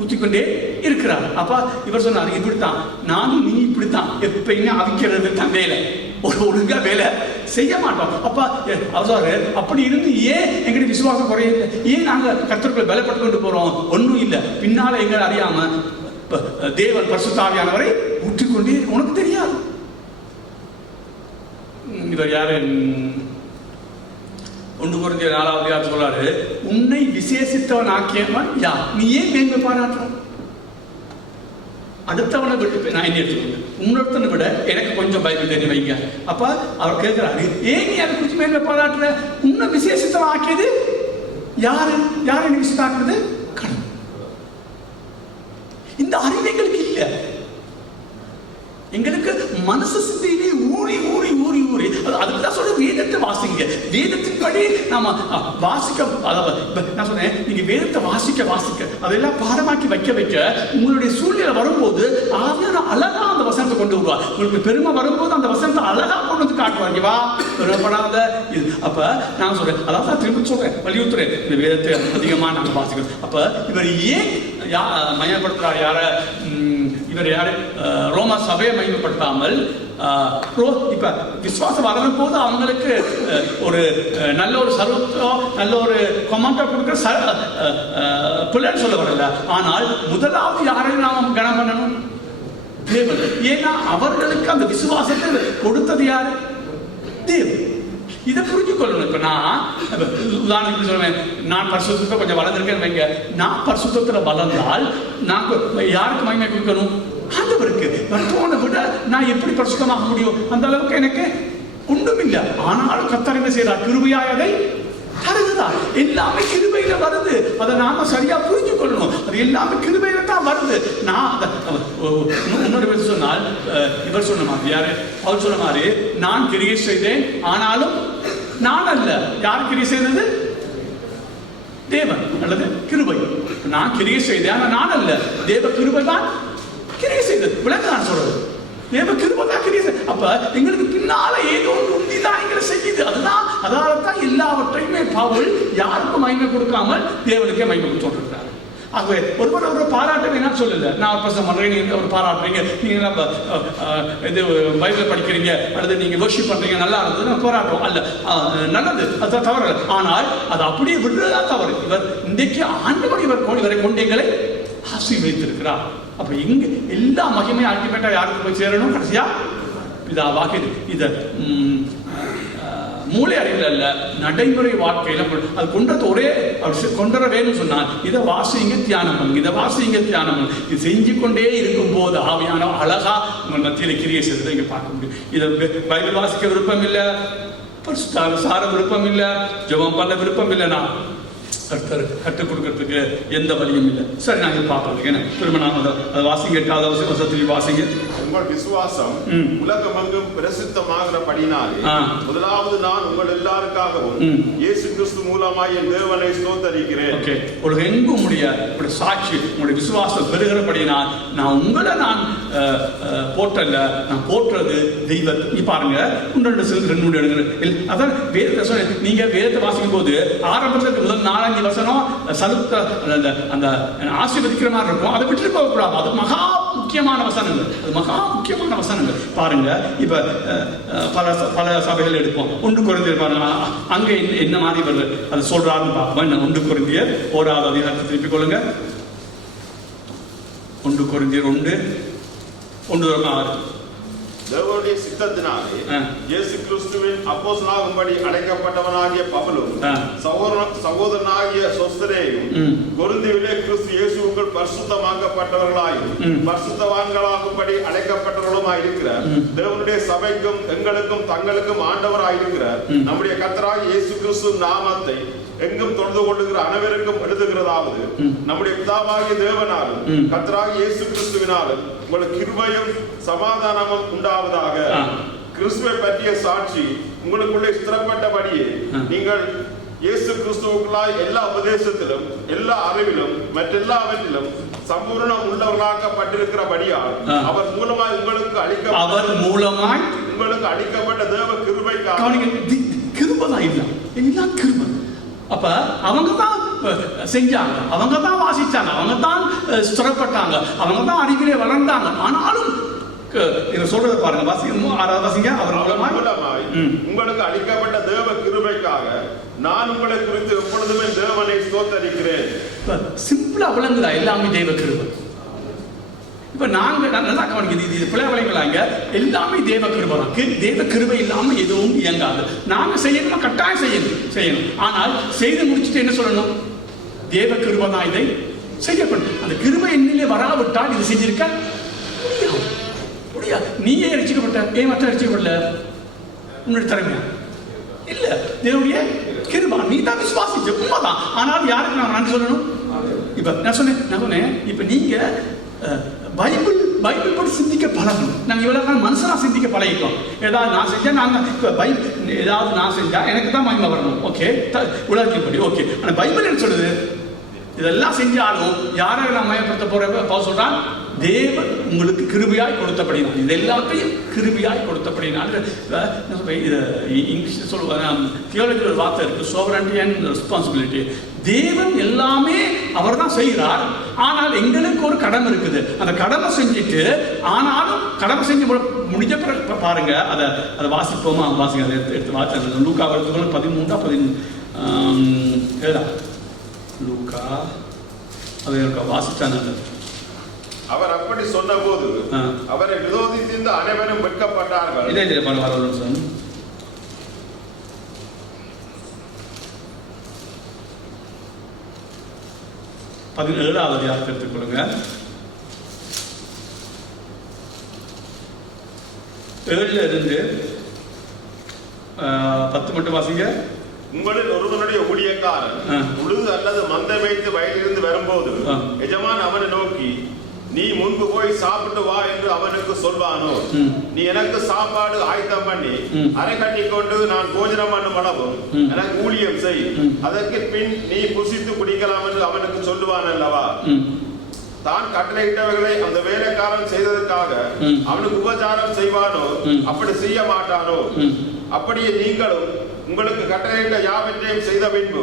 ஊற்றிக்கொண்டே இருக்கிறார். அப்பா இவர் சொன்னார், இப்படித்தான் நானும் நீ இப்படித்தான் எப்பயுமே அவிக்கிறது தான் வேலை, ஒரு ஒழுங்கா வேலை செய்ய மாட்டோம். அப்பா அவசாரு அப்படி இருந்து ஏன் எங்களுடைய விசுவாசம் குறையுது, ஏன் நாங்க கர்த்தருக்குள்ள பலப்பட்டு கொண்டு போறோம்? ஒன்றும் இல்லை, பின்னால எங்களை அறியாம தேவன் பரிசுத்த ஆவியானவரை ஊற்றிக்கொண்டே, உனக்கு தெரியாது. இவர் யாரு? 1 Corinthians 4 சொல்றாரு, உன்னை விசேஷித்தவன் ஆக்கியவன் யார்? நீ ஏன் மேன்மை பாராட்டுற? அடுத்தவனை விட்டு நான் என்ன எடுத்துக்கோங்க, இன்னொருத்தனை விட எனக்கு கொஞ்சம் பைபிள் தெரிஞ்சு வைங்க. அப்ப அவர் கேட்கிறாரு, ஏன் நீ அதை குறித்து மேன்மை பாராட்டுற? உன்னை விசேஷித்தவன் ஆக்கியது யாரு? யாரை நீ விசித்தாக்குறது? கடவுள். இந்த அறிவு எங்களுக்கு இல்லை. எங்களுக்கு மனசு சிந்தையிலே ஊறி ஊறி ஊறி ஊறி அதுக்குதான் சொல்ற வேதத்தை வாசிங்க. வேதத்தின்படி நாம வாசிக்க, நான் சொன்னேன், நீங்க வேதத்தை வாசிக்க வாசிக்க அதெல்லாம் பாடமாக்கி வைக்க வைக்க உங்களுடைய சூழ்நிலை வரும்போது ஆவியான அழகா அந்த வசனத்தை கொண்டு வருவா. உங்களுக்கு பெருமை வரும்போது அந்த வசனத்தை அழகா கொண்டு வந்து காட்டுவாங்க. வா பெருமைப்படாத இது. அப்ப நான் சொல்றேன், அதான் திரும்ப சொல்றேன், வலியுறுத்துறேன், இந்த வேதத்தை அதிகமா நாங்க வாசிக்கிறோம். அப்ப இவர் ஏன் மையப்படுத்துறார்? யார? இவர் யாரு? ரோமா சபையை மையப்படுத்தாமல் இப்ப விசுவாசம் வர்ற போது அவங்களுக்கு ஒரு நல்ல ஒரு சர்வத்தோ நல்ல ஒரு கொமெண்டோ கொடுக்குற பிள்ளைன்னு சொல்ல வரல. ஆனால் முதலாவது யாரையும் நாம் கனம் பண்ணணும், தேவன். ஏன்னா அவர்களுக்கு அந்த விசுவாசத்தை கொடுத்தது யாரு? தேவன். இதை புரிஞ்சு கொள்ளணும். இப்ப நான் உதாரணத்துக்கு சொல்லுவேன், நான் பரிசுத்தத்தை கொஞ்சம் வளர்ந்துருக்கேன்னு வைங்க. நான் பரிசுத்தத்துல வளர்ந்தால் நான் யாருக்கு மகிமை கொடுக்கணும்? ஆண்டவருக்கு. மற்றவனை விட நான் எப்படி பரிசுத்தமாக முடியும்? அந்த அளவுக்கு எனக்கு ஒன்றும் இல்லை. ஆனாலும் கர்த்தர் என்ன செய்யறார்? கிருபையாய் அதை தருகிறார். எல்லாமே கிருபையில வருது. அதை நாம சரியா புரிஞ்சு கொள்ளணும். அது எல்லாமே கிருபையில தான் வருது. நான் இன்னொரு பேர் சொன்னால், இவர் சொன்ன மாதிரி, யாரு? அவர் சொன்ன மாதிரி, நான் கிரியை செய்தேன் ஆனாலும் நான் அல்ல. யார் கிரியை செய்தது? தேவன் அல்லது கிருபை. நான் கிரியை செய்தேன் ஆனா நான் அல்ல, தேவ கிருபை தான் கிரியை செய்தது. விளக்கு நான் சொல்றது, தேவ கிருபை தான் கிரியை செய்தது. அப்ப எங்களுக்கு பின்னால ஏதோ உண்மை தான் எங்களை செய்யுது. அதுதான், அதனால தான் எல்லாவற்றையுமே பவுல் யாருக்கும் மகிமை கொடுக்காமல் தேவனுக்கே மகிமை கொடுத்துருக்கிறார். ஆகவே ஒருவர் ஒரு பாராட்ட வேணாம் சொல்லல. நான் ஒரு பர்சன் பண்றேன், நீங்க ஒரு பாராட்டுறீங்க, நீங்க இது பைபிள் படிக்கிறீங்க அல்லது நீங்க வர்ஷிப் பண்றீங்க, நல்லா இருந்தது நான் போராட்டம் அல்ல, நல்லது, அது தவறு. ஆனால் அது அப்படியே விடுறதுதான் தவறு. இவர் இன்றைக்கு ஆண்டவர் இவரை கொண்டு எங்களை ஆசீர்வதித்திருக்கிறார். அப்ப இங்க எல்லா மகிமையும் அல்டிமேட்டா யாருக்கு போய் சேரணும்? கடைசியா பிதாவாக. இத மூளை அறிவில் அல்ல, நடைமுறை வாழ்க்கையில அது கொண்டது ஒரே கொண்டற வேணும்னு சொன்னால், இதை வாசிங்க தியானம் பண்ணுங்க, இதை வாசிங்க தியானம் பண்ணுங்க. இது செஞ்சு கொண்டே இருக்கும் போது ஆவியான அழகா உங்கள் மத்தியில் கிரியை செய்வதை இங்க பார்க்க முடியும். இதை பைபிள் வாசிக்க விருப்பம் இல்லை, சார விருப்பம் இல்லை, ஜெபம் பண்ண விருப்பம் இல்லைன்னா கர்த்தர் கற்றுக் கொடுக்கறதுக்கு எந்த வழியும் இல்லை. சரி, நான் இதை பார்ப்போம். ஏன்னா திரும்ப நான் அதை வாசிங்க, 8வது வசனத்தில் வாசிங்க. உங்கள் விசுவாசம் உலகமெங்கும் பிரசித்தமாகிறபடினாலே முதலாவது நான் உங்கள் எல்லாருக்காகவும் இயேசு கிறிஸ்து மூலமாய் என் தேவனை ஸ்தோத்தரிக்கிறேன். ஓகே, உலகெங்கும் உங்களுடைய சாட்சி, உங்களுடைய விசுவாசம் பெறுகிறபடினால் நான் உங்களை நான் போற்றல, நான் போற்றது தெய்வத்தை. நீ பாருங்க, 2 இடங்கள் அதான் வேதத்தை. நீங்க வேதத்தை வாசிக்கும் போது ஆரம்பத்துக்கு முதல் 4-5 வசனம் சலுத்த அந்த ஆசீர்வதிக்கிற மாதிரி இருக்கும், அதை விட்டு போக கூடாது. அது மகா முக்கியமான வசனங்கள், அது மகா முக்கியமான வசனங்கள். பாருங்க, இப்ப பல சபைகள் எடுப்போம். 1 Corinthians பாருங்க, அங்க என்ன மாதிரி வருது அது சொல்றாருன்னு பார்ப்போம். 1 Corinthians 1வது அதிகாரத்தை திருப்பிக் கொள்ளுங்க. 1 Corinthians 1:1-6. தேவனுடைய சித்தத்தினாலே இயேசு கிறிஸ்துவின் அப்போஸ்தலனாகும்படி அழைக்கப்பட்டவனாகிய பவுலும் சகோதரனாகிய சொஸ்தனேயும் கொரிந்தியிலே கிறிஸ்து இயேசுவுக்குள் பரிசுத்தமாக்கப்பட்டவர்களாயும் பரிசுத்தவான்களாகும்படி அழைக்கப்பட்டவர்களுமாய் இருக்கிற தேவனுடைய சபைக்கும் எங்களுக்கும் தங்களுக்கும் ஆண்டவராய் இருக்கிற நம்முடைய கர்த்தராகிய இயேசு கிறிஸ்து நாமத்தை எங்கும் தொடர்ந்து கொள்ளுகிற அனைவருக்கும் எழுதுகிறதாவது நம்முடைய பிதாவாகிய தேவனாலும் கர்த்தராகிய இயேசு கிறிஸ்துவினாலும் உங்களுக்கு கிருபையும் சமாதானமும் உண்டாவதாக. கிறிஸ்துவை பற்றிய சாட்சி உங்களுக்குள்ளே ஸ்திரப்பட்டபடியே நீங்கள் இயேசு கிறிஸ்துவுக்குள்ளாய் எல்லா உபதேசத்திலும் எல்லா அறிவிலும் மற்றெல்லாவற்றிலும் சம்பூர்ணம் உள்ளவர்களாக்கப்பட்டிருக்கிறபடியால் அவர் மூலமாய் உங்களுக்கு அளிக்கப்பட்ட தேவ கிருபைக்காக கிருபைதான் இல்ல எல்லாம் கிருபை. அப்ப அவங்க தான் செஞ்சாங்க, அவங்க தான் வாசிச்சாங்க, அவங்க தான் ஸ்திரப்பட்டாங்க, அவங்க தான் அறிவிலே வளர்ந்தாங்க. ஆனாலும் சொல்றதை பாருங்க, வாசிங்க. அவர் மூலமாய் உங்களுக்கு அளிக்கப்பட்ட தேவ கிருபைக்காக நான் உங்களை குறித்து எப்பொழுதுமே தேவனை ஸ்தோத்தரிக்கிறேன். சிம்பிளா விளங்குதா எல்லாமே தேவ கிருபை. இப்ப நாங்க நல்லா கவனிக்குது, இது பிள்ளை விளைங்களாங்க, எல்லாமே தேவ கிருபை தான். தேவ கிருபை இல்லாம எதுவும் இயங்காது. நாங்க செய்யணும், கட்டாயம் செய்யணும். ஆனால் செய்து முடிச்சுட்டு என்ன சொல்லணும்? தேவ கிருபை தான் இதை செய்யப்படும். அந்த கிருபை என்னிலே வராவிட்டால் இது செஞ்சிருக்க முடியாது. நீயே ரட்சிக்கப்பட்ட, ஏன் மற்ற ரட்சிக்கப்படல? உன்னுடைய திறமையா இல்ல, தேவனுடைய கிருபை. நீ தான் விசுவாசிச்ச உண்மைதான். ஆனால் யாருக்கு நான் நன்றி சொல்லணும்? இப்ப நான் சொன்னேன் இப்ப நீங்க பைபிள் படி சிந்திக்க பழகணும். நாங்கள் இவ்வளவு நாள் மனுஷனா சிந்திக்க பழகிட்டோம். ஏதாவது நான் செஞ்சா ஏதாவது நான் செஞ்சா எனக்கு தான் மகிமை வரணும். ஓகே, உலகத்தின்படி ஓகே. ஆனால் பைபிள் என்ன சொல்லுது? இதெல்லாம் செஞ்சாலும் யாரை நான் மயப்படுத்த போற சொல்றான்? தேவன் உங்களுக்கு கிருபையாய் கொடுத்தபடினான். இது எல்லாத்தையும் கிருபையாய் கொடுத்தபடினான். இது இங்கிலீஷ் சொல்லுவாங்க, தியோலஜியில் ஒரு வார்த்தை இருக்கு, சோவரன்டி அண்ட் ரெஸ்பான்சிபிலிட்டி. தேவன் எல்லாமே அவர் தான் செய்கிறார். ஆனால் எங்களுக்கு ஒரு கடமை இருக்குது. அந்த கடமை செஞ்சுட்டு, ஆனாலும் கடமை செஞ்சு முடிஞ்ச பிறகு பாருங்க, அதை வாசிப்போமா? வாசிங்க, அதை எடுத்து வாசிச்சு லூக்கா வருதுக்குள்ள 13 லூக்கா அதை வாசிச்சாங்க. அவர் அப்படி சொன்ன போது அவரை விரோதித்து அனைவரும் வெட்கப்பட்டார்கள். 17வது அதிகாரத்தை எடுத்துக்கொள்ளுங்க. 7ல இருந்து 10 மட்டும் வாசிங்க. உங்களில் ஒருவனுடைய ஊழியக்காரன் உழுது அல்லது மந்தை வைத்து வயலிலிருந்து வரும்போது எஜமான் அவனை நோக்கி, நீ முன்பு போய் சாப்பிட்டு வா என்று அவனுக்கு சொல்வானோ? நீ எனக்கு சாப்பாடு ஆயத்தம் பண்ணி அரை கட்டி கொண்டு நான் போஜனம் பண்ணும் அளவும் எனக்கு ஊழியம் செய், அதற்கு பின் நீ புசித்து குடிக்கலாம் என்று அவனுக்கு சொல்லுவான் அல்லவா? தான் கட்டளையிட்டவர்களை அந்த வேலைக்காரன் செய்ததற்காக அவனுக்கு உபச்சாரம் செய்வானோ? அப்படி செய்ய மாட்டானோ? அப்படியே நீங்களும் உங்களுக்கு கட்டளையிட்ட யாவற்றையும் செய்த பின்பு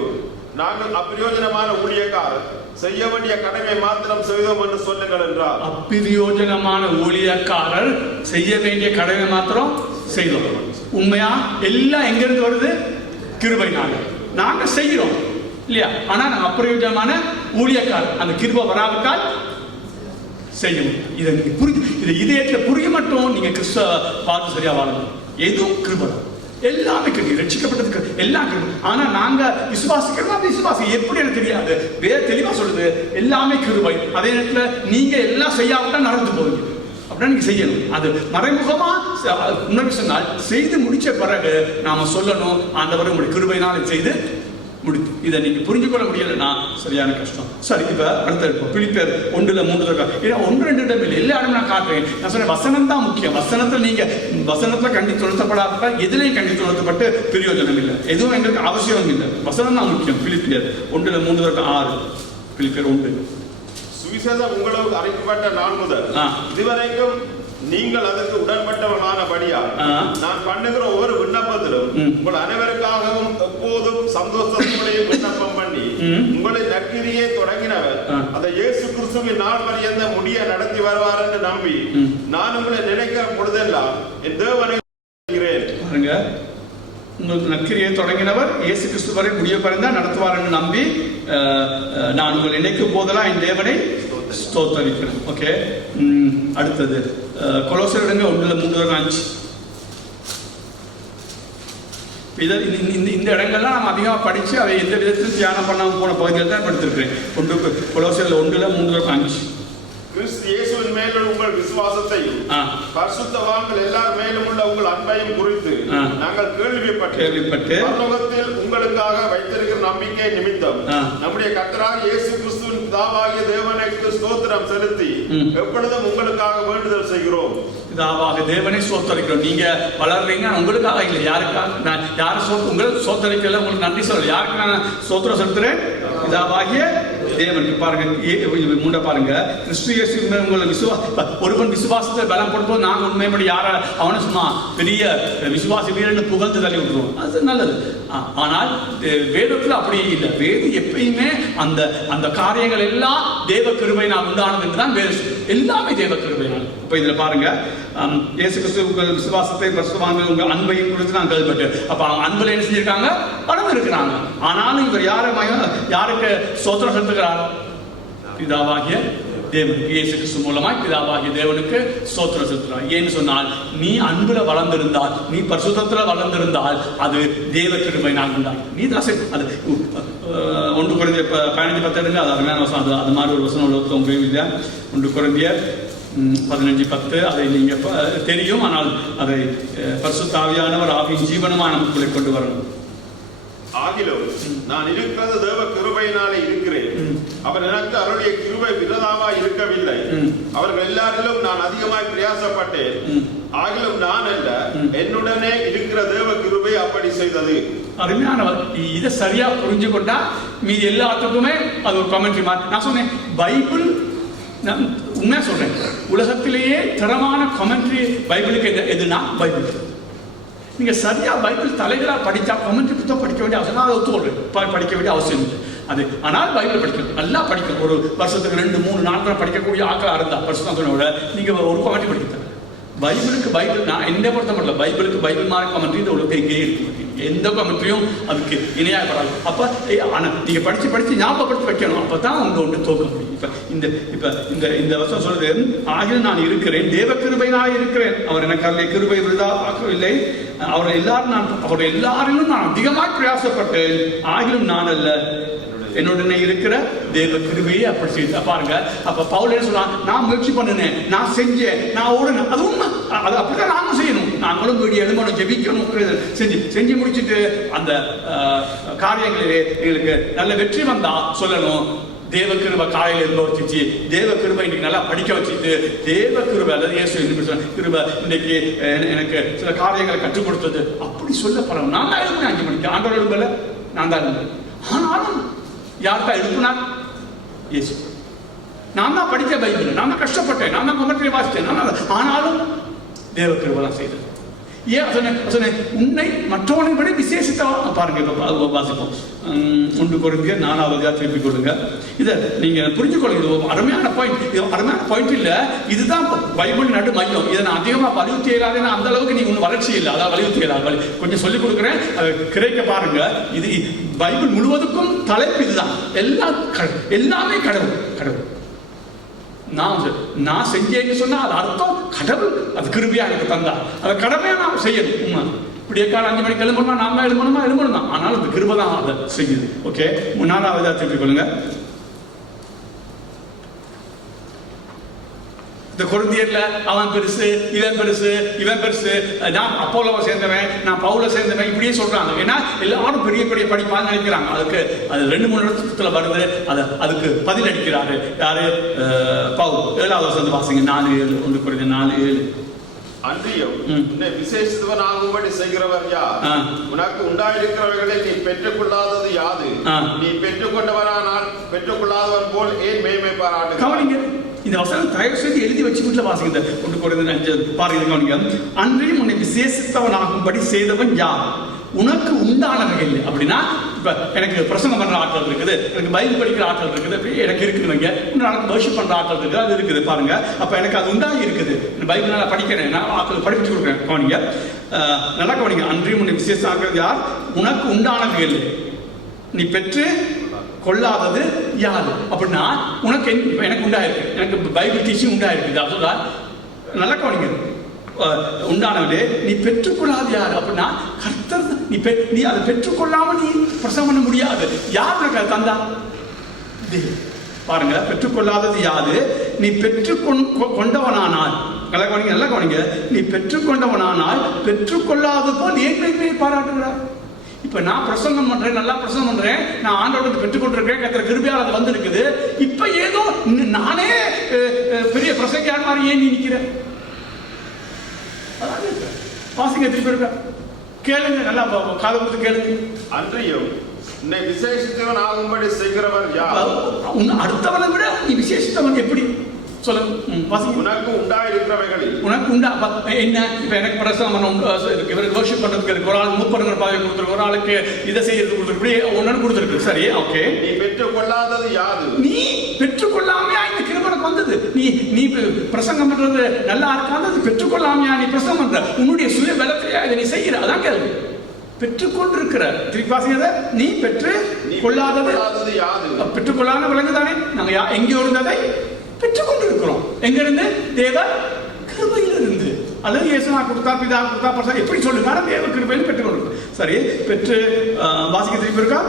நாங்கள் அப்பிரயோஜனமான ஊழியக்காரர் செய்ய வேண்டிய கடமை மாத்திரம் செய்தோம் என்று சொல்லுங்கள் என்றார். அப்பிரயோஜனமான ஊழியக்காரர் செய்ய வேண்டிய கடமை மாத்திரம் செய்தோம். உண்மையா? எல்லாம் எங்க இருந்து வருது? கிருபைனால நாங்க செய்கிறோம் இல்லையா? ஆனா நாங்க அப்பிரயோஜனமான ஊழியக்காரர். அந்த கிருபை வராவிட்டால் செய்யணும். இதை நீங்க புரிஞ்சு, இதை இதயத்துல புரிய மட்டும் நீங்க கிறிஸ்துவ பார்த்து சரியா வாழணும். எதுவும் கிருபை, எல்லாமே கிருபை. ரட்சிக்கப்பட்டதுக்கு எல்லாம் கிருபை. ஆனா நாங்க விசுவாசிக்கிறோம் எப்படி எனக்கு தெரியாது. வேற தெளிவா சொல்லுது, எல்லாமே கிருபை. அதே நேரத்துல நீங்க எல்லாம் செய்யாவிட்டா நடந்து போவீங்க. அப்படின்னா நீங்க செய்யணும். அது மறைமுகமா உணர்வு சொன்னால் செய்து முடிச்ச பிறகு நாம சொல்லணும், ஆண்டவர் உங்களுடைய கிருபையினால் செய்து முடித்து. இதை நீங்க புரிஞ்சு கொள்ள முடியலன்னா சரியான கஷ்டம். சரி, இப்ப அடுத்த பிலிப்பியர் 1:3 1-2 இடமில்லை, எல்லா இடமும் நான் காட்டுறேன். நான் சொன்னேன் வசனம் தான் முக்கியம். வசனத்துல கண்டித்து உணர்த்தப்படாத எதுலையும் கண்டித்து உணர்த்தப்பட்டு பிரயோஜனம் இல்லை, எதுவும் எங்களுக்கு அவசியம் இல்லை. வசனம் தான் முக்கியம். பிலிப்பியர் 1:3-6 பிலிப்பியர் 1. சுவிசேஷம் உங்களுக்கு அறிவிக்கப்பட்ட நாள் முதல் இதுவரைக்கும் நீங்கள் அதற்கு உடன்பட்டவர்களானபடியால் நான் பண்ணுகிற ஒவ்வொரு விண்ணப்பத்திலும் உங்கள் அனைவருக்காகவும் எப்போதும் சந்தோஷத்துடைய விண்ணப்பம் பண்ணி உங்களை நற்கிரியை தொடங்கினவர் அந்த இயேசு கிறிஸ்துவின் நாள் வரையந்த முடிய நடத்தி வருவார் என்று நம்பி நான் உங்களை நினைக்கிற பொழுதெல்லாம் என் தேவனை பாருங்க. உங்களுக்கு நற்கிரியை தொடங்கினவர் இயேசு கிறிஸ்து வரை முடிய பறிந்தா நடத்துவார் என்று நம்பி நான் உங்களை நினைக்கும் போதெல்லாம் என் தேவனை ஸ்தோத்தரிக்கிறேன். ஓகே, அடுத்தது கொலோசியர் எடுங்க 1:3-5. இந்த இடங்கள்லாம் நம்ம அதிகமாக படித்து அதை எந்த விதத்திலும் தியானம் பண்ணாமல் போன பகுதியில் தான் படுத்திருக்கிறேன். கொலோசியர் 1:3-5. கிறிஸ்து இயேசுவின் மேல் உங்கள் விசுவாசத்தையும் பரிசுத்தவான்கள் எல்லார் மேலும் உள்ள உங்கள் அன்பையும் குறித்து நாங்கள் கேள்விப்பட்டு பரலோகத்தில் உங்களுக்காக வைத்திருக்கிற நம்பிக்கை நிமித்தம் நம்முடைய கர்த்தராகிய இயேசு கிறிஸ்துவின் பிதாவாகிய தேவனுக்கு ஸ்தோத்திரம் செலுத்தி எப்பொழுதும் உங்களுக்காக வேண்டுதல் செய்கிறோம். பிதாவாகிய தேவனை சோத்தரிக்கிறோம். நீங்க வளர்றீங்க, உங்களுக்காக இல்லை. யாருக்காக? யார் உங்களுக்கு சோத்தரிக்கல, உங்களுக்கு நன்றி சொல்ல. யாருக்கு நான் சோத்திரம் செலுத்துறேன்? பிதாவாகிய தேவனுக்கு. பாருங்க, முன்ன பாருங்க, கிறிஸ்து ஒருவன் விசுவாசத்தை பலப்படுத்தும். நாங்கள் உண்மைப்படி யார அவனை சும்மா பெரிய விசுவாசி வீரன்னு புகழ்ந்து தள்ளி விட்டுருவோம். அது நல்லது. ஆனால் வேதத்தில் அப்படி இல்லை. வேதம் எப்பயுமே அந்த அந்த காரியங்கள் எல்லாம் தேவ கிருபையினால் உண்டானது என்றுதான் வேதம். எல்லாமே தேவ கிருபையினால். இப்ப இதுல பாருங்க, இயேசு கிறிஸ்து உங்கள் விசுவாசத்தை பரிசுத்தவான்கள் உங்கள் அன்பையும் குறித்து நான் கேள்விப்பட்டு. அப்ப அவங்க அன்புல என்ன செஞ்சிருக்காங்க? பணம் இருக்கிறாங்க. ஆனாலும் இவர் யாருக்கு சோத்திரம் செலுத்துகிறார்? பிதாவாகிய தேவன். இயேசு கிறிஸ்து மூலமாய் பிதாவாகிய தேவனுக்கு சோத்திரம் செலுத்துகிறார். ஏன்னு சொன்னால், நீ அன்புல வளர்ந்திருந்தால், நீ பரிசுத்தத்துல வளர்ந்திருந்தால் அது தேவ கிருபையினால் உண்டாகும். நீ தான் அது 1 Corinthians 15:10 எடுங்க. அது அருமையான வசனம். அது மாதிரி ஒரு வசனம் உள்ள உங்களுக்கு இல்லையா? 1 Corinthians 15:10 அதை நீங்க தெரியும். ஆனால் அதை பரிசுத்த ஆவியானவர் ஆவியின் ஜீவனமான நமக்குள்ளே கொண்டு வரணும். ஆகிலும் நான் இருக்கிறது தேவ கிருபையினாலே இருக்கிறேன். அவர் எனக்கு அவருடைய கிருபை விரதமா இருக்கவில்லை. அவர்கள் எல்லாரிலும் நான் அதிகமாய் பிரயாசப்பட்டேன். ஆகிலும் நான் அல்ல, என்னுடனே இருக்கிற தேவ கிருபை அப்படி செய்தது. அருமையானவர். இதை சரியா புரிஞ்சு கொண்டா மீது எல்லாத்துக்குமே அது ஒரு கமெண்ட்ரி மாதிரி. நான் சொன்னேன், பைபிள் உண்மையா சொல்றேன், உலகத்திலேயே தரமான கமெண்ட்ரி பைபிளுக்கு எதுனா பைபிள். நீங்க சரியா பைபிள் தலைகளா படித்தா கமெண்ட்ரி புத்தகம் படிக்க வேண்டிய அவசியம், அதை ஒத்துக்கொள்றேன், படிக்க வேண்டிய அவசியம் இல்லை. அது ஆனால் பைபிள் படிக்கணும், நல்லா படிக்கணும். ஒரு வருஷத்துக்கு 2, 3, 4 படிக்கக்கூடிய ஆக்களா இருந்தா பரிசுத்தத்தோட நீங்க ஒரு கமெண்ட்ரி படிக்க. பைபிள் நான் என்ன பொறுத்த மட்டும் பைபிளுக்கு பைபிள் மாதிரி கமெண்ட்ரி இந்த உலகத்தை எங்கேயே இருக்கு. எந்த கமெண்ட்ரியும் அதுக்கு இணையாகப்படாது. அப்ப நீங்க படிச்சு ஞாபகப்படுத்தி வைக்கணும். அப்பதான் உங்க தோக்க முடியும். இந்த வருஷம் சொல்றது, ஆகிலும் நான் இருக்கிறேன், தேவ கிருபையினால் இருக்கிறேன். அவர் எனக்கு அதிலே கிருபை விருதா ஆக்கவில்லை. அவரை எல்லாரிலும் நான் அதிகமாக பிரயாசப்பட்டேன். ஆகிலும் நான் அல்ல, என்னுடனே இருக்கிற தேவ கிருபையை அப்படி செய்து. பாருங்க, அப்ப பவுல் என்ன சொல்றான்? நான் முயற்சி பண்ணினேன், நான் செஞ்சேன், நான் ஓடுனேன். அது உண்மை. அது அப்படிதான் நானும் செய்யணும். நாங்களும் வீடு எழுமணும், ஜெபிக்கணும், செஞ்சு முடிச்சுட்டு அந்த காரியங்களிலே எங்களுக்கு நல்ல வெற்றி வந்தா சொல்லணும், தேவ கிருபை காலையில் இருந்து வச்சுச்சு, தேவ கிருபை இன்னைக்கு நல்லா படிக்க வச்சுட்டு, தேவ கிருபை அல்லது இயேசு கிருபை இன்னைக்கு எனக்கு சில காரியங்களை கற்றுக் கொடுத்தது அப்படி சொல்லப்படும். நான் தான் எழுப்புனேன் 5 மணிக்கு, ஆண்டவர் எழும்பல, நான் தான் எழுந்தேன். ஆனாலும் யார்தான் எழுப்புனார்? இயேசு. நான் தான் படித்த பைபிள், நான் தான் கஷ்டப்பட்டேன், நான் தான் கமெண்ட்ரி வாசித்தேன். ஆனாலும் தேவ கிருபை தான் செய்தது. ஏன் உன்னை மற்றவனை விட விசேஷத்தை பாருங்க. வாசிப்போம் 1 Corinthians 4 திருப்பிக் கொள்ளுங்க. இதை நீங்க புரிஞ்சு கொள்ளுங்க. அருமையான பாயிண்ட் இல்ல, இதுதான் பைபிள் நடு மையம். இதை நான் அதிகமா வலியுறுத்தி இயலாத, அந்த அளவுக்கு நீங்க ஒன்றும் வளர்ச்சி இல்லை, அதான் வலியுறுத்தி இயலாது. கொஞ்சம் சொல்லிக் கொடுக்குறேன், கிடைக்க பாருங்க. இது பைபிள் முழுவதுக்கும் தலைப்பு இதுதான். எல்லாமே கடவுள். நான் செஞ்சேன்னு சொன்னா அது அர்த்தம் கடவுள் அது கிருபையா எனக்கு தந்தா, அதை கடமையா நான் செய்யணும். இப்படியே 5 மணிக்கு எழும்பணுமா, நான் தான் எழும்பணும் தான். ஆனால் அந்த கிருபை தான் அதை செய்யுது. ஓகே, 4வது திருப்பிக் கொள்ளுங்க. இந்த கொரிந்தியர்ல அவன் பெருசு, இவன் பெருசு, நான் அப்போலோவை சேர்ந்தவன், நான் பவுல சேர்ந்தவன், இப்படியே சொல்றாங்க. ஏன்னா எல்லாரும் பெரிய படிப்பான்னு நினைக்கிறாங்க. அதுக்கு அது 2-3 இடத்துல வருது. அதுக்கு பதில் அடிக்கிறாரு யாரு? பவுல். 7வது வசனம் வாசிங்க. 4:7. 1 Corinthians 4:7. அன்றியும் உன்னை விசேஷித்தவனாகும்படி செய்கிறவர் யார்? உனக்கு உண்டாயிருக்கிறவர்களை நீ பெற்றுக்கொள்ளாதது யாது? நீ பெற்றுக்கொண்டவரானால் பெற்றுக்கொள்ளாதவன் போல் ஏன் மேன்மை பாராட்டுகிறாய்? இந்த வசனம் தயவு செய்து எழுதி வச்சு வீட்டில் வாசிங்க. 1 Corinthians 5 பாருங்க, கவனிங்க. அன்றையும் உன்னை விசேஷித்தவனாகும்படி செய்தவன் யார்? உனக்கு உண்டானவர்கள் இல்லை. அப்படின்னா இப்ப எனக்கு பிரசங்கம் பண்ற ஆட்கள் இருக்குது, எனக்கு பைபிள் படிக்கிற ஆட்கள் இருக்குது, அப்படி எனக்கு இருக்குதுங்க. இன்னும் வர்ஷிப் பண்ற ஆட்கள் இருக்குது, அது இருக்குது. பாருங்க, அப்ப எனக்கு அது உண்டாகி இருக்குது. பைபிள் நல்லா படிக்கிறேன், நான் ஆட்கள் படிப்பிச்சு கொடுக்குறேன். கவனிங்க, நல்லா கவனிங்க. அன்றையும் உன்னை விசேஷம் ஆகிறது யார்? உனக்கு உண்டானவர்கள், நீ பெற்று கொள்ளாதது யாது? அப்படின்னா உனக்கு எனக்கு உண்டாயிருக்கு, எனக்கு பைபிள் டீச்சிங் உண்டாயிருக்கு. அப்படின்னா நல்லா கவனிங்க. உண்டானவளே நீ பெற்றுக்கொள்ளாது யார் அப்படின்னா கர்த்தர். நீ அதை பெற்றுக்கொள்ளாம நீ பிரசவம் பண்ண முடியாது. யார் உனக்கு தந்தா? பாருங்க, பெற்றுக்கொள்ளாதது யாது? நீ கொண்டவனானால், நல்லா கவனிங்க, நீ பெற்றுக்கொண்டவனானால் பெற்றுக்கொள்ளாத போல் ஏன் பாராட்டுகிறார்? இப்ப நான் பிரசங்கம் பண்றேன், நல்லா பிரசங்கம் பண்றேன், நான் ஆண்டவருக்கு பெற்றுக்கொண்டிருக்கேன், கர்த்தர் கிருபையால் அது வந்திருக்குது. இப்ப ஏதோ நானே பெரிய பிரசங்கியார் மாதிரி ஏன் நீ நிக்கிற? வாசிங்க, திருப்பி இருக்க கேளுங்க, நல்லா காது கொடுத்து கேளுங்க. அன்றையும் உன்னை விசேஷித்தவன் ஆகும்படி செய்கிறவன் யார்? அடுத்தவனை விட நீ விசேஷித்தவன் எப்படி சொல்லுங்க. உனக்கு உண்டாயிருக்கிறவைகளில் உனக்கு என்ன? இப்ப எனக்கு பிரசவம் இவருக்கு வர்ஷிப் பண்றதுக்கு ஒரு ஆள் மூப்பருங்கிற பதவி கொடுத்துருக்கு, ஒரு ஆளுக்கு இதை செய்யறது கொடுத்துருக்கு, ஒன்னு கொடுத்துருக்கு. சரி, ஓகே. நீ பெற்றுக்கொள்ளாதது யாது? நீ பெற்றுக்கொள்ளாமையா இந்த கிருபனுக்கு வந்தது? நீ பிரசங்கம் பண்றது நல்லா இருக்காது, அது பெற்றுக்கொள்ளாமையா நீ பிரசங்கம் பண்ற? உன்னுடைய சுய பலத்திலேயே இதை நீ செய்யற? அதான் கேள்வி. பெற்றுக்கொண்டிருக்கிற திருப்பாசியத நீ பெற்று கொள்ளாதது யாது? பெற்றுக்கொள்ளாத விலங்குதானே. நாங்க எங்கேயோ இருந்ததை பெற்றுக்கொண்டிருக்கிறோம். எங்க இருந்து? தேவ கிருபையிலிருந்து. அல்லது இயேசுவா கொடுத்தா, பிதா கொடுத்தா, பரிசுத்த எப்படி சொல்லுங்க, தேவ கிருபையில் பெற்றுக்கொண்டிருக்கிறோம். சரி, பெற்று வாசிக்க திருப்பி இருக்கா?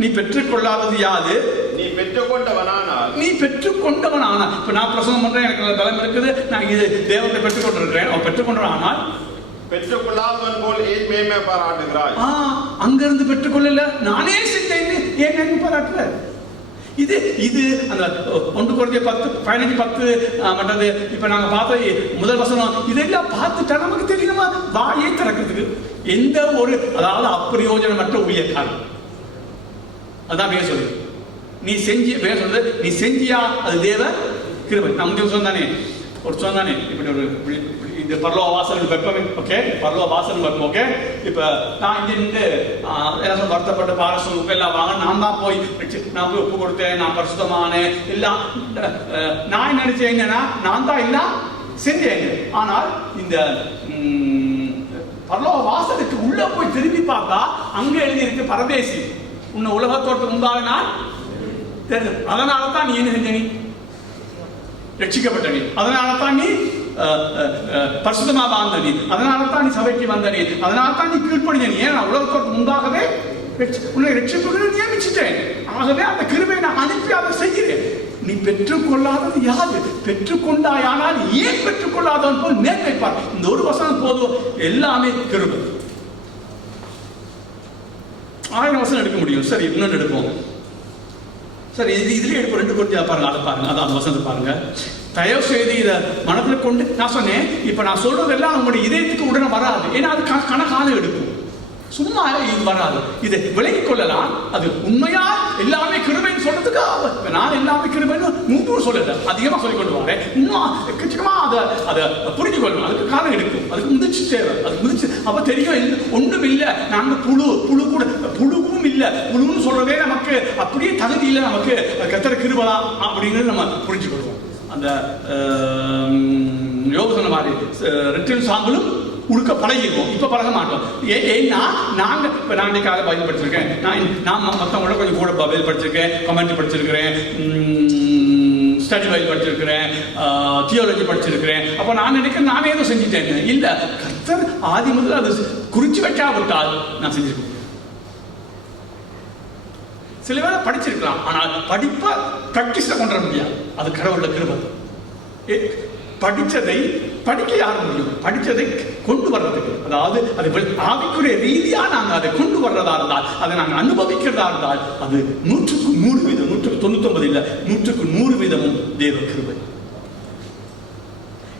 நீ பெற்றுக்கொள்ளாதது யாது? நீ பெற்றுக்கொண்டவனானால். நீ பெற்றுக்கொண்டவனானால். இப்ப நான் பிரசங்கம் பண்றேன், எனக்கு பலம் இருக்குது, நான் இது தேவத்தை பெற்றுக்கொண்டிருக்கிறேன். அவன் பெற்றுக்கொண்டவனானால் பெற்றுக்கொள்ளாதவன் போல் ஏன் மேன்மை பாராட்டுகிறாய்? அங்கிருந்து பெற்றுக்கொள்ளல, நானே செஞ்சேன், ஏன் மேன்மை பாராட்டுற? இது அந்த 1 Corinthians 10:15 மற்றது இப்ப நாங்க பார்த்த முதல் வசனம் இதெல்லாம் பார்த்துட்டா நமக்கு தெரியுமா வாயை திறக்கிறதுக்கு எந்த ஒரு, அதாவது அப்பிரயோஜனமற்ற ஊழியக்காரன். அதான் பேர் சொல்லு. நீ செஞ்சியா அது தேவ கிருபை. நான் முந்தைய சொன்னானே, ஒரு சொன்னானே இப்படி ஒரு இந்த பரலோக வாசல் வெப்பமே. ஓகே, பரலோக வாசல் வெப்பம். ஓகே, இப்ப நான் இங்க என்ன வருத்தப்பட்ட பாரசம் எல்லாம் வாங்க, நான் தான் போய் ஒப்பு கொடுத்தேன், நான் பரிசுத்தமானேன் எல்லாம். நான் நினைச்சேன் என்னன்னா, நான் தான் எல்லாம் செஞ்சேன். ஆனால் இந்த பரலோக வாசலுக்கு உள்ள போய் திரும்பி பார்த்தா அங்க எழுதி இருக்கு பரதேசி, உன்னை உலகத்தோட்டத்துக்கு முன்பாக நான் தெரிஞ்சு. அதனால தான் நீ என்ன செஞ்ச? நீ ரட்சிக்கப்பட்ட நீ. அதனால தான் நீ பரிசுத்தமா வாழ்ந்த நீ. அதனால தான் நீ சபைக்கு வந்த நீ. அதனால தான் நீ கீழ்ப்படிஞ்ச நீ. ஏன் உலகத்தோடு முன்பாகவே உன்னை ரட்சிப்புக்கு நியமிச்சுட்டேன். ஆகவே அந்த கிருபையை நான் அனுப்பி அதை செய்கிறேன். நீ பெற்றுக்கொள்ளாதது யாது? பெற்றுக்கொண்டாயானால் ஏன் பெற்றுக்கொள்ளாதவன் போல் மேற்கைப்பார். இந்த ஒரு வசனம் போதும், எல்லாமே கிருபை. 1000 வசனம் எடுக்க முடியும். சரி, இன்னொன்று எடுப்போம். சரி, இதுல எடுப்போம். 2 Corinthians பாருங்க, அதை பாருங்க, அதான் அந்த வசனத்தை பாருங்க. தயவு செய்து இதை மனதில் கொண்டு, நான் சொன்னேன் இப்ப நான் சொல்றதெல்லாம் உங்களுடைய இதயத்துக்கு உடனே வராது. ஏன்னா அது கணக்காலம் எடுக்கும், சும்மா இது வராது. இதை விலகிக் கொள்ளலாம். அது உண்மையா எல்லாமே கிருபைன்னு சொல்றதுக்கு நான் எல்லாமே கிருபைன்னு 100 சொல்லல, அதிகமா சொல்லிக் கொண்டு வரேன். இன்னும் எக்கச்சக்கமா அதை புரிஞ்சு கொள்ளணும். அதுக்கு காலம் எடுக்கும். அதுக்கு முதிச்சு தேவை. அது முதிச்சு அப்ப தெரியும் ஒன்றும் இல்லை. நாங்க புழு கூட புழுவும் இல்லை. புழுன்னு சொல்றதே நமக்கு அப்படியே தகுதி இல்லை. நமக்கு கர்த்தர் கிருபை அப்படின்னு நம்ம புரிஞ்சு கொள்வோம். அந்த யோக சொன்ன மாதிரி ரெட்டில் சாம்பலும் உடுக்க பழகிருவோம். இப்ப பழக மாட்டோம். ஏன்னா நான் இன்னைக்காக பைபிள் படிச்சிருக்கேன். நான் மற்றவங்களோட கொஞ்சம் கூட பைபிள் படிச்சிருக்கேன், கமெண்ட்ரி படிச்சிருக்கிறேன், ஸ்டடி பைபிள் படிச்சிருக்கிறேன், தியோலஜி படிச்சிருக்கிறேன். அப்ப நான் நினைக்கிறேன் நானே ஏதோ செஞ்சுட்டேன். இல்ல, கர்த்தர் ஆதி முதல் அது குறிச்சு வைக்காவிட்டால் நான் செஞ்சிருக்கேன். சில வேளை படிச்சிருக்கலாம், ஆனால் படிப்பை பிராக்டிஸ்ல கொண்டு வர முடியாது. அது கடவுளோட கிருபை. படிச்சதை படிக்க யார முடியும்? படிச்சதை கொண்டு வர்றதுக்கு, அதாவது அது ஆவிக்குரிய ரீதியா நாங்கள் அதை கொண்டு வர்றதா இருந்தால், அதை நாங்கள் அனுபவிக்கிறதா இருந்தால், அது 100க்கு 100%, 199 இல்லை, 100க்கு 100% தேவ கிருபை.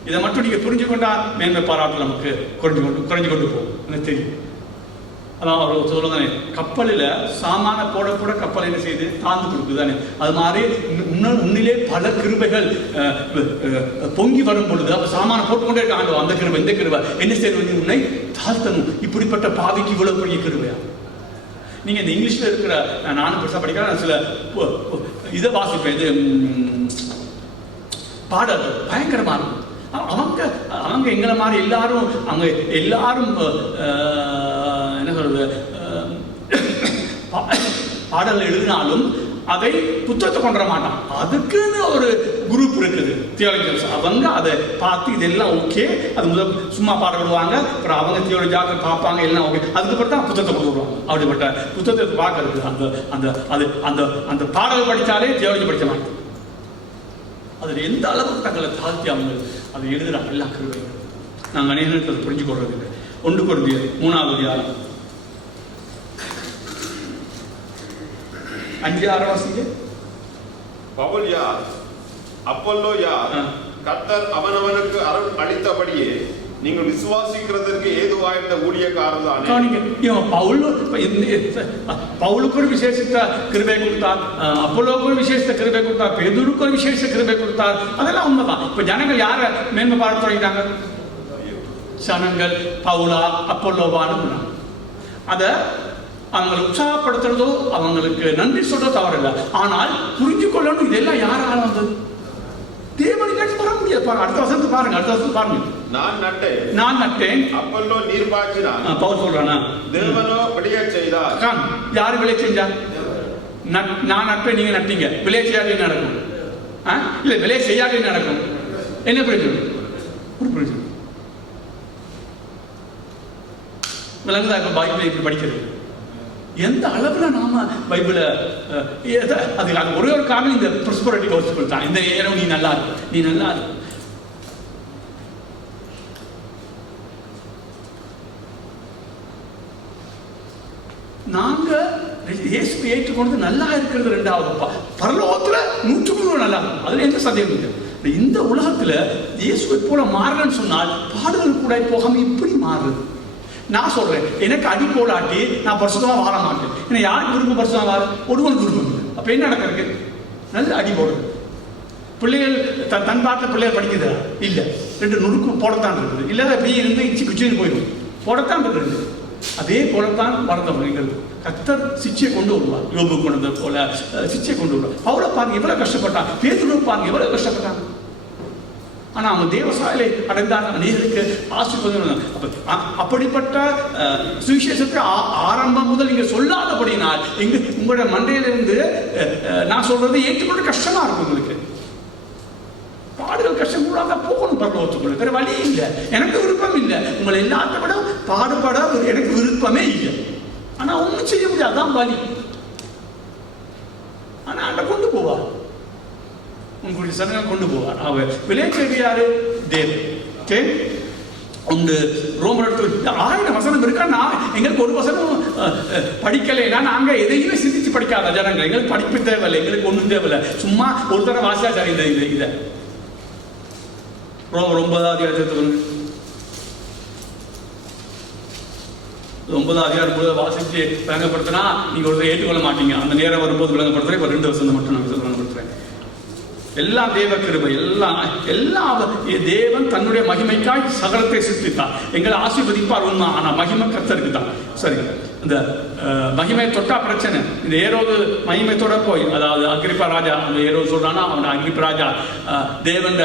இதை மட்டும் நீங்க புரிஞ்சு கொண்டா மேன்மை பாராட்டு நமக்கு குறைஞ்சு கொண்டு போகும். எனக்கு தெரியும். அதான் அவர் சொல்லுதானே, கப்பலில் சாமான போட கூட கப்பல் என்ன செய்து தாழ்ந்து கொடுக்குதானே. அது மாதிரி உன்னிலே பல கிருபைகள் பொங்கி வரும் பொழுது அப்ப சாமான போட்டுக்கொண்டே இருக்காங்க. அந்த கிருபை இந்த கிருபை என்ன செய்வது? உன்னை தாழ்த்தணும். இப்படிப்பட்ட பாவிக்கு இவ்வளவு பெரிய கிருபையா? நீங்க இந்த இங்கிலீஷ்ல இருக்கிற, நானும் பெருசா படிக்கிறேன், சில இதை வாசிப்பேன். இது பாடல் பயங்கரமா இருக்கும். அவங்க எங்களை மாதிரி எல்லாரும் அவங்க எல்லாரும் என்ன சொல்றது, பாடல் எழுதினாலும் அதை புத்தகத்தை கொண்டு வர மாட்டான். அதுக்குன்னு ஒரு குரூப் இருக்குது தியாலஜிஸ். அவங்க அதை பார்த்து இதெல்லாம் ஓகே, அது முதல் சும்மா பாட விடுவாங்க, அப்புறம் அவங்க தியாலஜியாக பார்ப்பாங்க, எல்லாம் ஓகே, அதுக்கப்புறம் தான் புத்தகத்தை கொண்டு வருவாங்க. அப்படிப்பட்ட புத்தகத்தை பார்க்கறது அந்த அந்த அது அந்த அந்த பாடல் படித்தாலே தியாலஜி படிக்க மாட்டோம். அதில் எந்த அளவுக்கு தங்களை தாழ்த்தி அவங்க அதை எழுதுறாங்க எல்லா கிருபையும். நாங்கள் அநேகருக்கு அதை புரிஞ்சு கொள்றது இல்லை. 1 கொரிந்தியர் 3வது அதிகாரம் 5-6 வாசிங்க. பவுல் யார், அப்பல்லோ யார், கர்த்தர் அவனவனுக்கு அளித்தபடியே நீங்கள் விசுவாசிக்கிறதற்கு ஏதுவாயிருந்த ஊழியக்காரர் தானே. பவுலுக்கு ஒரு விசேஷித்த கிருபை கொடுத்தார், அப்பல்லோவுக்கு ஒரு விசேஷித்த கிருபை கொடுத்தார், பேதுருக்கு ஒரு விசேஷ கிருபை கொடுத்தார். அதெல்லாம் உண்மைதான். இப்ப ஜனங்கள் யார மேன்மை பார்த்து தொடங்கிட்டாங்க? ஜனங்கள் பவுலா அப்பல்லோவான்னு அத அவங்களை உற்சாகப்படுத்துறதோ அவங்களுக்கு நன்றி சொல்றதோ தவறில்லை. ஆனால் புரிஞ்சு கொள்ளணும், இதெல்லாம் யாரால வந்தது? தேவனுக்கு வர முடியாது. அடுத்த வருஷத்துக்கு பாருங்க, அடுத்த வருஷத்துக்கு பாருங்க. நான் நட்டேன், அப்பல்லோ நீர் பாய்ச்சினான். பவுல் சொல்றானா? தேவனோ விளைய செய்தார். யாரு விளைய செஞ்சா? நான் நட்டேன், நீங்க நட்டீங்க. விளைய செய்யாதே நடக்கும். இல்ல விளைய செய்யாதே நடக்கும். என்ன பிரயோஜனம்? ஒரு பிரயோஜனம் விளங்குதா? இப்ப பைபிளை இப்படி படிக்கிறது எந்த அளவுல நாம பைபிளை அது ஒரே ஒரு காரணம், இந்த ப்ராஸ்பரிட்டி காஸ்பல் தான். இந்த நேரம் நீ நல்லா இருக்கு, நீ நல்லா இருக்கு. நாங்க இயேசுவை ஏற்றுக்கொண்டு நல்லா இருக்கிறது 2வது. பரலோகத்துல 100% நல்லா இருக்கும், அதுல எந்த சந்தேகம் இல்லை. இந்த உலகத்துல இயேசுவை போல மாறலன்னு சொன்னால் பாடுகள் கூட போகாம இப்படி மாறுறது. நான் சொல்றேன், எனக்கு அடி போலாட்டி நான் பரிசுத்தமா வாழ மாட்டேன். ஏன்னா யாருக்கு விருப்பம் பரிசுத்தமா வாழ? ஒருவன் விருப்பம். அப்ப என்ன நடக்கிறது? நல்ல அடி போடுது. பிள்ளைகள் தன் பாட்டில் பிள்ளைகள் படிக்குதா? இல்ல, 2 நுறுக்கு போடத்தான் இருக்குது. இல்லாத அப்படியே இருந்து இச்சி குச்சின்னு போயிடும், போடத்தான் இருக்குது. அதே போலத்தான் வளர்ந்தவர்கள். கர்த்தர் சிச்சையை கொண்டு வருவார். யோபு கொண்டு வந்தது போல சிச்சையை கொண்டு வருவார். பவுலை பாருங்க எவ்வளவு கஷ்டப்பட்டான், பேதுரு பாருங்க எவ்வளவு கஷ்டப்பட்டாங்க. ஆனா அவங்க தேவசாலை அடைந்தாங்க, அநேகருக்கு ஆசீர்வாதம். அப்படிப்பட்ட சுவிசேஷத்தை ஆரம்பம் முதல் நீங்க சொல்லாதபடினால் உங்களோட மண்டையிலிருந்து நான் சொல்றது ஏற்றுக்கொண்டு கஷ்டமா இருக்கும். உங்களுக்கு பாடுகள் கஷ்டம் கூடாத போகணும் பரலோகத்துக்குள்ள, வேற வழி இல்லை. எனக்கு விருப்பம் இல்லை, உங்களை எல்லாத்த விட பாடுபட எனக்கு விருப்பமே இல்லை. ஆனா ஒன்றும் செய்ய முடியாது, அதான் வழி. ஆனா அங்க கொண்டு போவார், உங்களுடைய சனங்கள் கொண்டு போவார். அவர் விளையாட்டு தேவன். ஒன்று ரோமர் 1000 வசனம் இருக்கா? நான் எங்களுக்கு ஒரு வசனம் படிக்கலைன்னா நாங்க எதையுமே சிந்திச்சு படிக்காத ஜனங்கள். எங்களுக்கு படிப்பு தேவையில்லை, எங்களுக்கு ஒன்றும் தேவையில்லை. சும்மா ஒரு தடவை வாசியா சரி. இதை ரோமர் 9வது அதிகாரத்துக்கு 9வது அதிகாரம் வாசிச்சு விளங்கப்படுத்தினா நீங்க ஒரு ஏற்றுக்கொள்ள மாட்டீங்க. அந்த நேரம் வரும்போது விளங்கப்படுத்துறேன். இப்ப 2 வசனம் மட்டும் நான் விளங்கப்படுத்துறேன். எல்லாம் தேவ கிருபை, எல்லாம் தேவன் தன்னுடைய மகிமைக்காய் சகலத்தை சிருஷ்டித்தார். எங்களை ஆசீர்வதிப்பார் உண்மை, ஆனா மகிமை கர்த்தருக்கு தான். சரி, இந்த மகிமை தொட்டா பிரச்சனை. இந்த ஏரோது மகிமை தொட போய், அதாவது அக்ரிப்பா ராஜா, அந்த ஏரோது சொல்றானா அவன் அக்ரிப்பா ராஜா தேவன்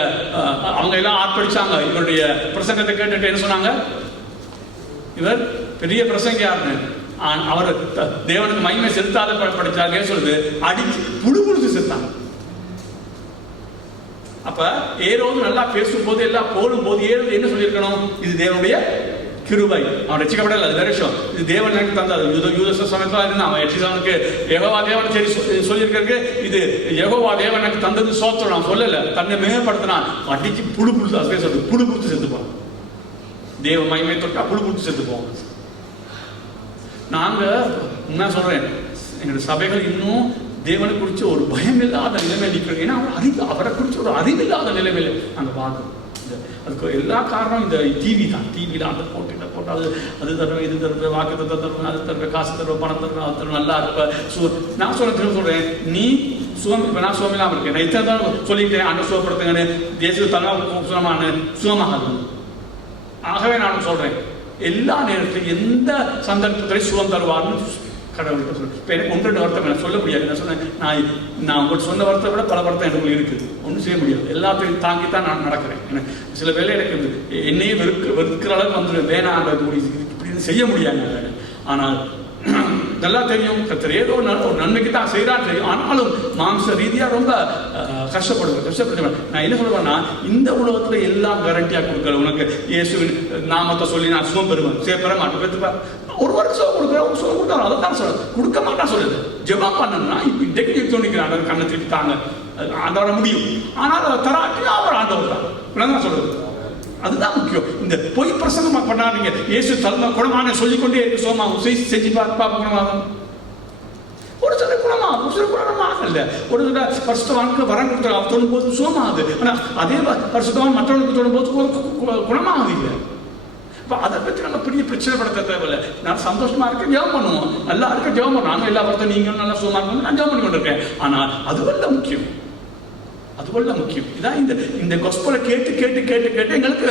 அவங்க எல்லாம் ஆர்ப்பரிச்சாங்க. இவருடைய பிரசங்கத்தை கேட்டுட்டு என்ன சொன்னாங்க? இவர் பெரிய பிரசங்கியாருன்னு. அவர் தேவனுக்கு மகிமை செலுத்தாத படிச்சாங்க சொல்லுது, அடிச்சு புழு புழுத்து செலுத்தாங்க. அப்ப ஏரோது நல்லா பேசும் போது எல்லாம் போடும் போது ஏரோது என்ன சொல்லியிருக்கணும்? இது தேவனுடைய கிருபை, அவன் ரசிக்கப்படல, அது வேற விஷயம். இது தேவன் எனக்கு தந்தாது. யூத சமயத்துல இருந்தான் அவன் எட்சிசானுக்கு யெகோவா தேவன் சரி சொல்லியிருக்க, இது யெகோவா தேவன் எனக்கு தந்தது சோத்திரம். நான் சொல்லல, தன்னை மேம்படுத்தினான். அடிச்சு புழு புழுத்து, அதே சொல்றது புழு புழுத்து செத்துப்போம். தேவ மகிமை தொட்டா புழு புழுத்து செத்துப்போம். நாங்க என்ன சொல்றேன், எங்களுடைய சபைகள் இன்னும் தேவனை குறித்து ஒரு பயம் இல்லாத நிலைமையில் நிற்கிறோம். ஏன்னா அவரை குறித்து ஒரு அறிவில்லாத நிலைமையில் நாங்கள் பார்க்கணும். அதுக்கு எல்லா காரணம் இந்த டிவி தான். டிவியில் அந்த போட்டு அது தருவேன், இது தருவேன், வாக்கு தருவேன், அது தருவேன், காசு தருவேன், பணம் தருவேன், அது தருவேன், நல்லா இருப்பேன். நான் சொல்றேன், நீ சுகம். இப்போ நான் சுகம் இல்லாமல் இருக்கேன். நான் இத்தனை தான் சொல்லிட்டேன், அண்ணன் சுகப்படுத்துங்கன்னு, தேசிய தலைவர் சுகமான சுகமாக. ஆகவே நான் சொல்றேன், எல்லா நேரத்திலும் எந்த சந்தர்ப்பத்திலையும் சுகம் தருவார்னு கடவுள்கிட்ட சொல்றேன். இப்போ எனக்கு 1-2 வருத்தம் நான் சொல்ல முடியாது. நான் சொன்னேன், நான் உங்களுக்கு சொன்ன வருத்தத்தை விட பல வருத்தம் எனக்கு இருக்குது. ஒன்றும் செய்ய முடியாது, எல்லாத்தையும் தாங்கி தான் நான் நடக்கிறேன். எனக்கு சில வேலை எனக்கு என்னையே வெறுக்கிற அளவுக்கு வந்துடுவேன். வேணாம், இப்படி செய்ய முடியாது. ஆனால் நல்லா தெரியும் கர்த்தர் ஏதோ ஒரு நன்மைக்கு தான் செய்யறான்னு தெரியும். ஆனாலும் மாம்ச ரீதியா ரொம்ப கஷ்டப்படுவேன். நான் என்ன சொல்லுவேன்னா, இந்த உலகத்துல எல்லாம் கேரண்டியா கொடுக்குற உனக்கு இயேசுவின் நாமத்தை சொல்லி நான் சுகம் பெறுவேன், பெற மாட்டேன், ஒரு வருஷம் கொடுக்குறேன், சுகம் கொடுத்தாலும் அதை தான் சொல்லுது, கொடுக்க மாட்டான் சொல்லுது. ஜெபம் பண்ணணும்னா இப்ப இன்றைக்கு தோணிக்கிறாங்க, கண்ணை திருப்பிட்டாங்க, அதோட முடியும். ஆனால் அதை தராட்டி அவர் ஆண்டவர் தான் சொல்லுது. அதுதான் முக்கியம். இந்த பொய் பிரசங்கமா பண்ணாதீங்க. இயேசு தன்மை குணமான சொல்லிக்கொண்டே இருக்கு, சோமா செஞ்சு பார்ப்பா குணமாகும். ஒரு சில குணமாகும், ஒரு சில குணமாக இல்லை. ஒரு சில பரிசுத்தவானுக்கு வரம் கொடுத்து அவர் தோணும் போது சோமாகுது. ஆனால் அதே பரிசுத்தவான் மற்றவனுக்கு தோணும் போது குணமாகுது இல்லை. இப்போ அதை பற்றி நம்ம பெரிய பிரச்சனைப்படுத்த தேவையில்லை. நான் சந்தோஷமா இருக்க ஜெபம் பண்ணுவோம், நல்லா இருக்க ஜெபம் பண்ணுவோம். நாங்கள் எல்லா படத்தையும் நீங்களும் நல்லா சுகமா இருக்கணும், நான் ஜெபம் பண்ணி கொண்டிருக்கேன். ஆனால் அதுவல்ல முக்கியம், அதுவல்ல முக்கியம். இதான் இந்த கொஸ்பலை கேட்டு கேட்டு கேட்டு கேட்டு எங்களுக்கு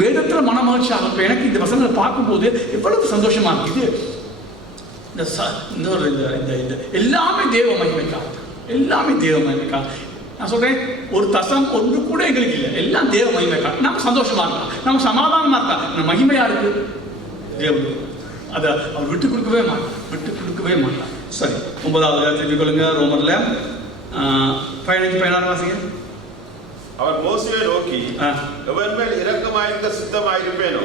வேதத்துல மனமகிழ்ச்சி ஆகும். இப்போ எனக்கு இந்த வசனங்களை பார்க்கும்போது எவ்வளவு சந்தோஷமா இருக்குது. இந்த எல்லாமே தேவ மகிமைக்காக, எல்லாமே தேவ மகிமைக்காக. நான் சொல்றேன், ஒரு தசம் ஒன்று கூட எங்களுக்கு இல்லை, எல்லாம் தேவ மகிமைக்காக. நம்ம சந்தோஷமா இருக்கா, நம்ம சமாதானமா இருக்கா, நம்ம மகிமையா இருக்கு தேவன். அதை அவர் விட்டு கொடுக்கவே மாட்டான். சரி, 9வது திருப்பி கொள்ளுங்க. ரோமர்ல 15-16 வாசிங்க. அவர் மோசேயை நோக்கி, எவன் மேல் இரக்கமாயிருக்க சித்தமாயிருப்பேனோ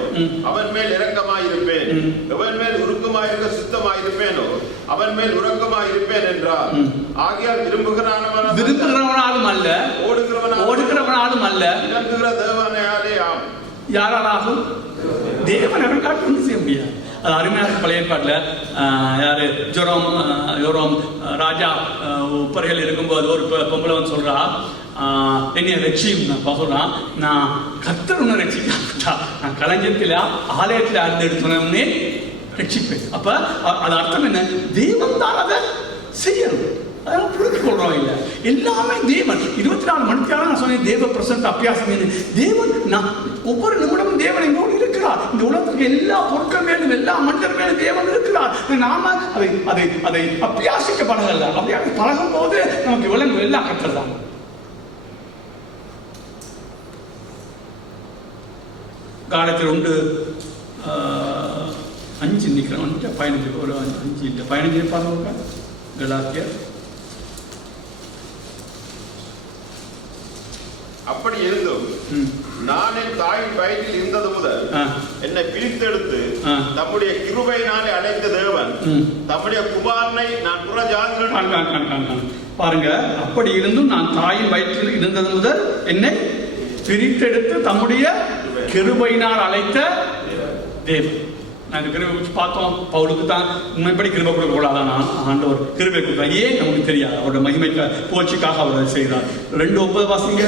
அவன் மேல் இரக்கமாயிருப்பேன், எவன் மேல் உருக்கமாயிருக்க சித்தமாயிருப்பேனோ அவன் மேல் உருக்கமாயிருப்பேன் என்றார். ஆகையால் விரும்புகிறவனாலும் அல்ல, ஓடுகிறவனாலும் அல்ல, இறங்குகிற தேவனாலே ஆம். யாராலும் தேவன் காட்டு ஒன்றும் செய்ய முடியாது. அது அருமையாக பழைய ஏற்பாட்டில் யாரு யோரோம் ராஜா உப்பறைகள் இருக்கும்போது ஒரு பொம்பளை வந்து சொல்றா, என்னைய ரட்சியும் சொல்றான். நான் கர்த்தர் உன்னை ரட்சிக்கா, நான் களஞ்சத்தில் ஆலயத்தில் அறுந்து எடுத்தோன்னே ரட்சிப்பேன். அப்ப அது அர்த்தம் என்ன? தெய்வம் தான் அதை செய்யணும். அதெல்லாம் புரிந்து கொள்றோம் இல்லை, எல்லாமே தேவன். 24 மணிக்காக நான் சொன்னேன் தேவ பிரசன்ன அபியாசம். தேவன் நான் ஒவ்வொரு நிமிடமும் தேவன் எங்கோடு இருக்கிறார். இந்த உலகத்துக்கு எல்லா பொருட்கள் மேலும் எல்லா மனிதர் மேலும் தேவன் இருக்கிறார். நாம அதை அபியாசிக்க பழகல, அப்படியாக பழகும் போது நமக்கு விளங்கும் எல்லாம் கற்றுதான். காலத்தில் 1:5 நிற்கிறேன், 15 ஒரு 5 இல்லை 15 பாருங்க. கலாத்தியர். அப்படி இருந்தும் நான் என் தாயின் வயிற்றில் இருந்தது முதல் என்னை பிரித்தெடுத்து தம்முடைய கிருபையினாலே அழைத்த தேவன் தம்முடைய குமாரனை நான் புற ஜாதிகளுடன் பாருங்க. அப்படி இருந்தும் நான் தாயின் வயிற்றில் இருந்தது முதல் என்னை பிரித்தெடுத்து தம்முடைய கிருபையினால் அழைத்த தேவன். நாங்கள் கிருபை பார்த்தோம், பவுலுக்கு தான் உண்மைப்படி கிருபை கொடுக்க கூடாதான் ஆண்டவர் கிருபை கொடுத்தார். ஏன் நமக்கு தெரியாது, அவருடைய மகிமைக்கு போச்சுக்காக அவர் செய்கிறார். 2:9 வாசிங்க.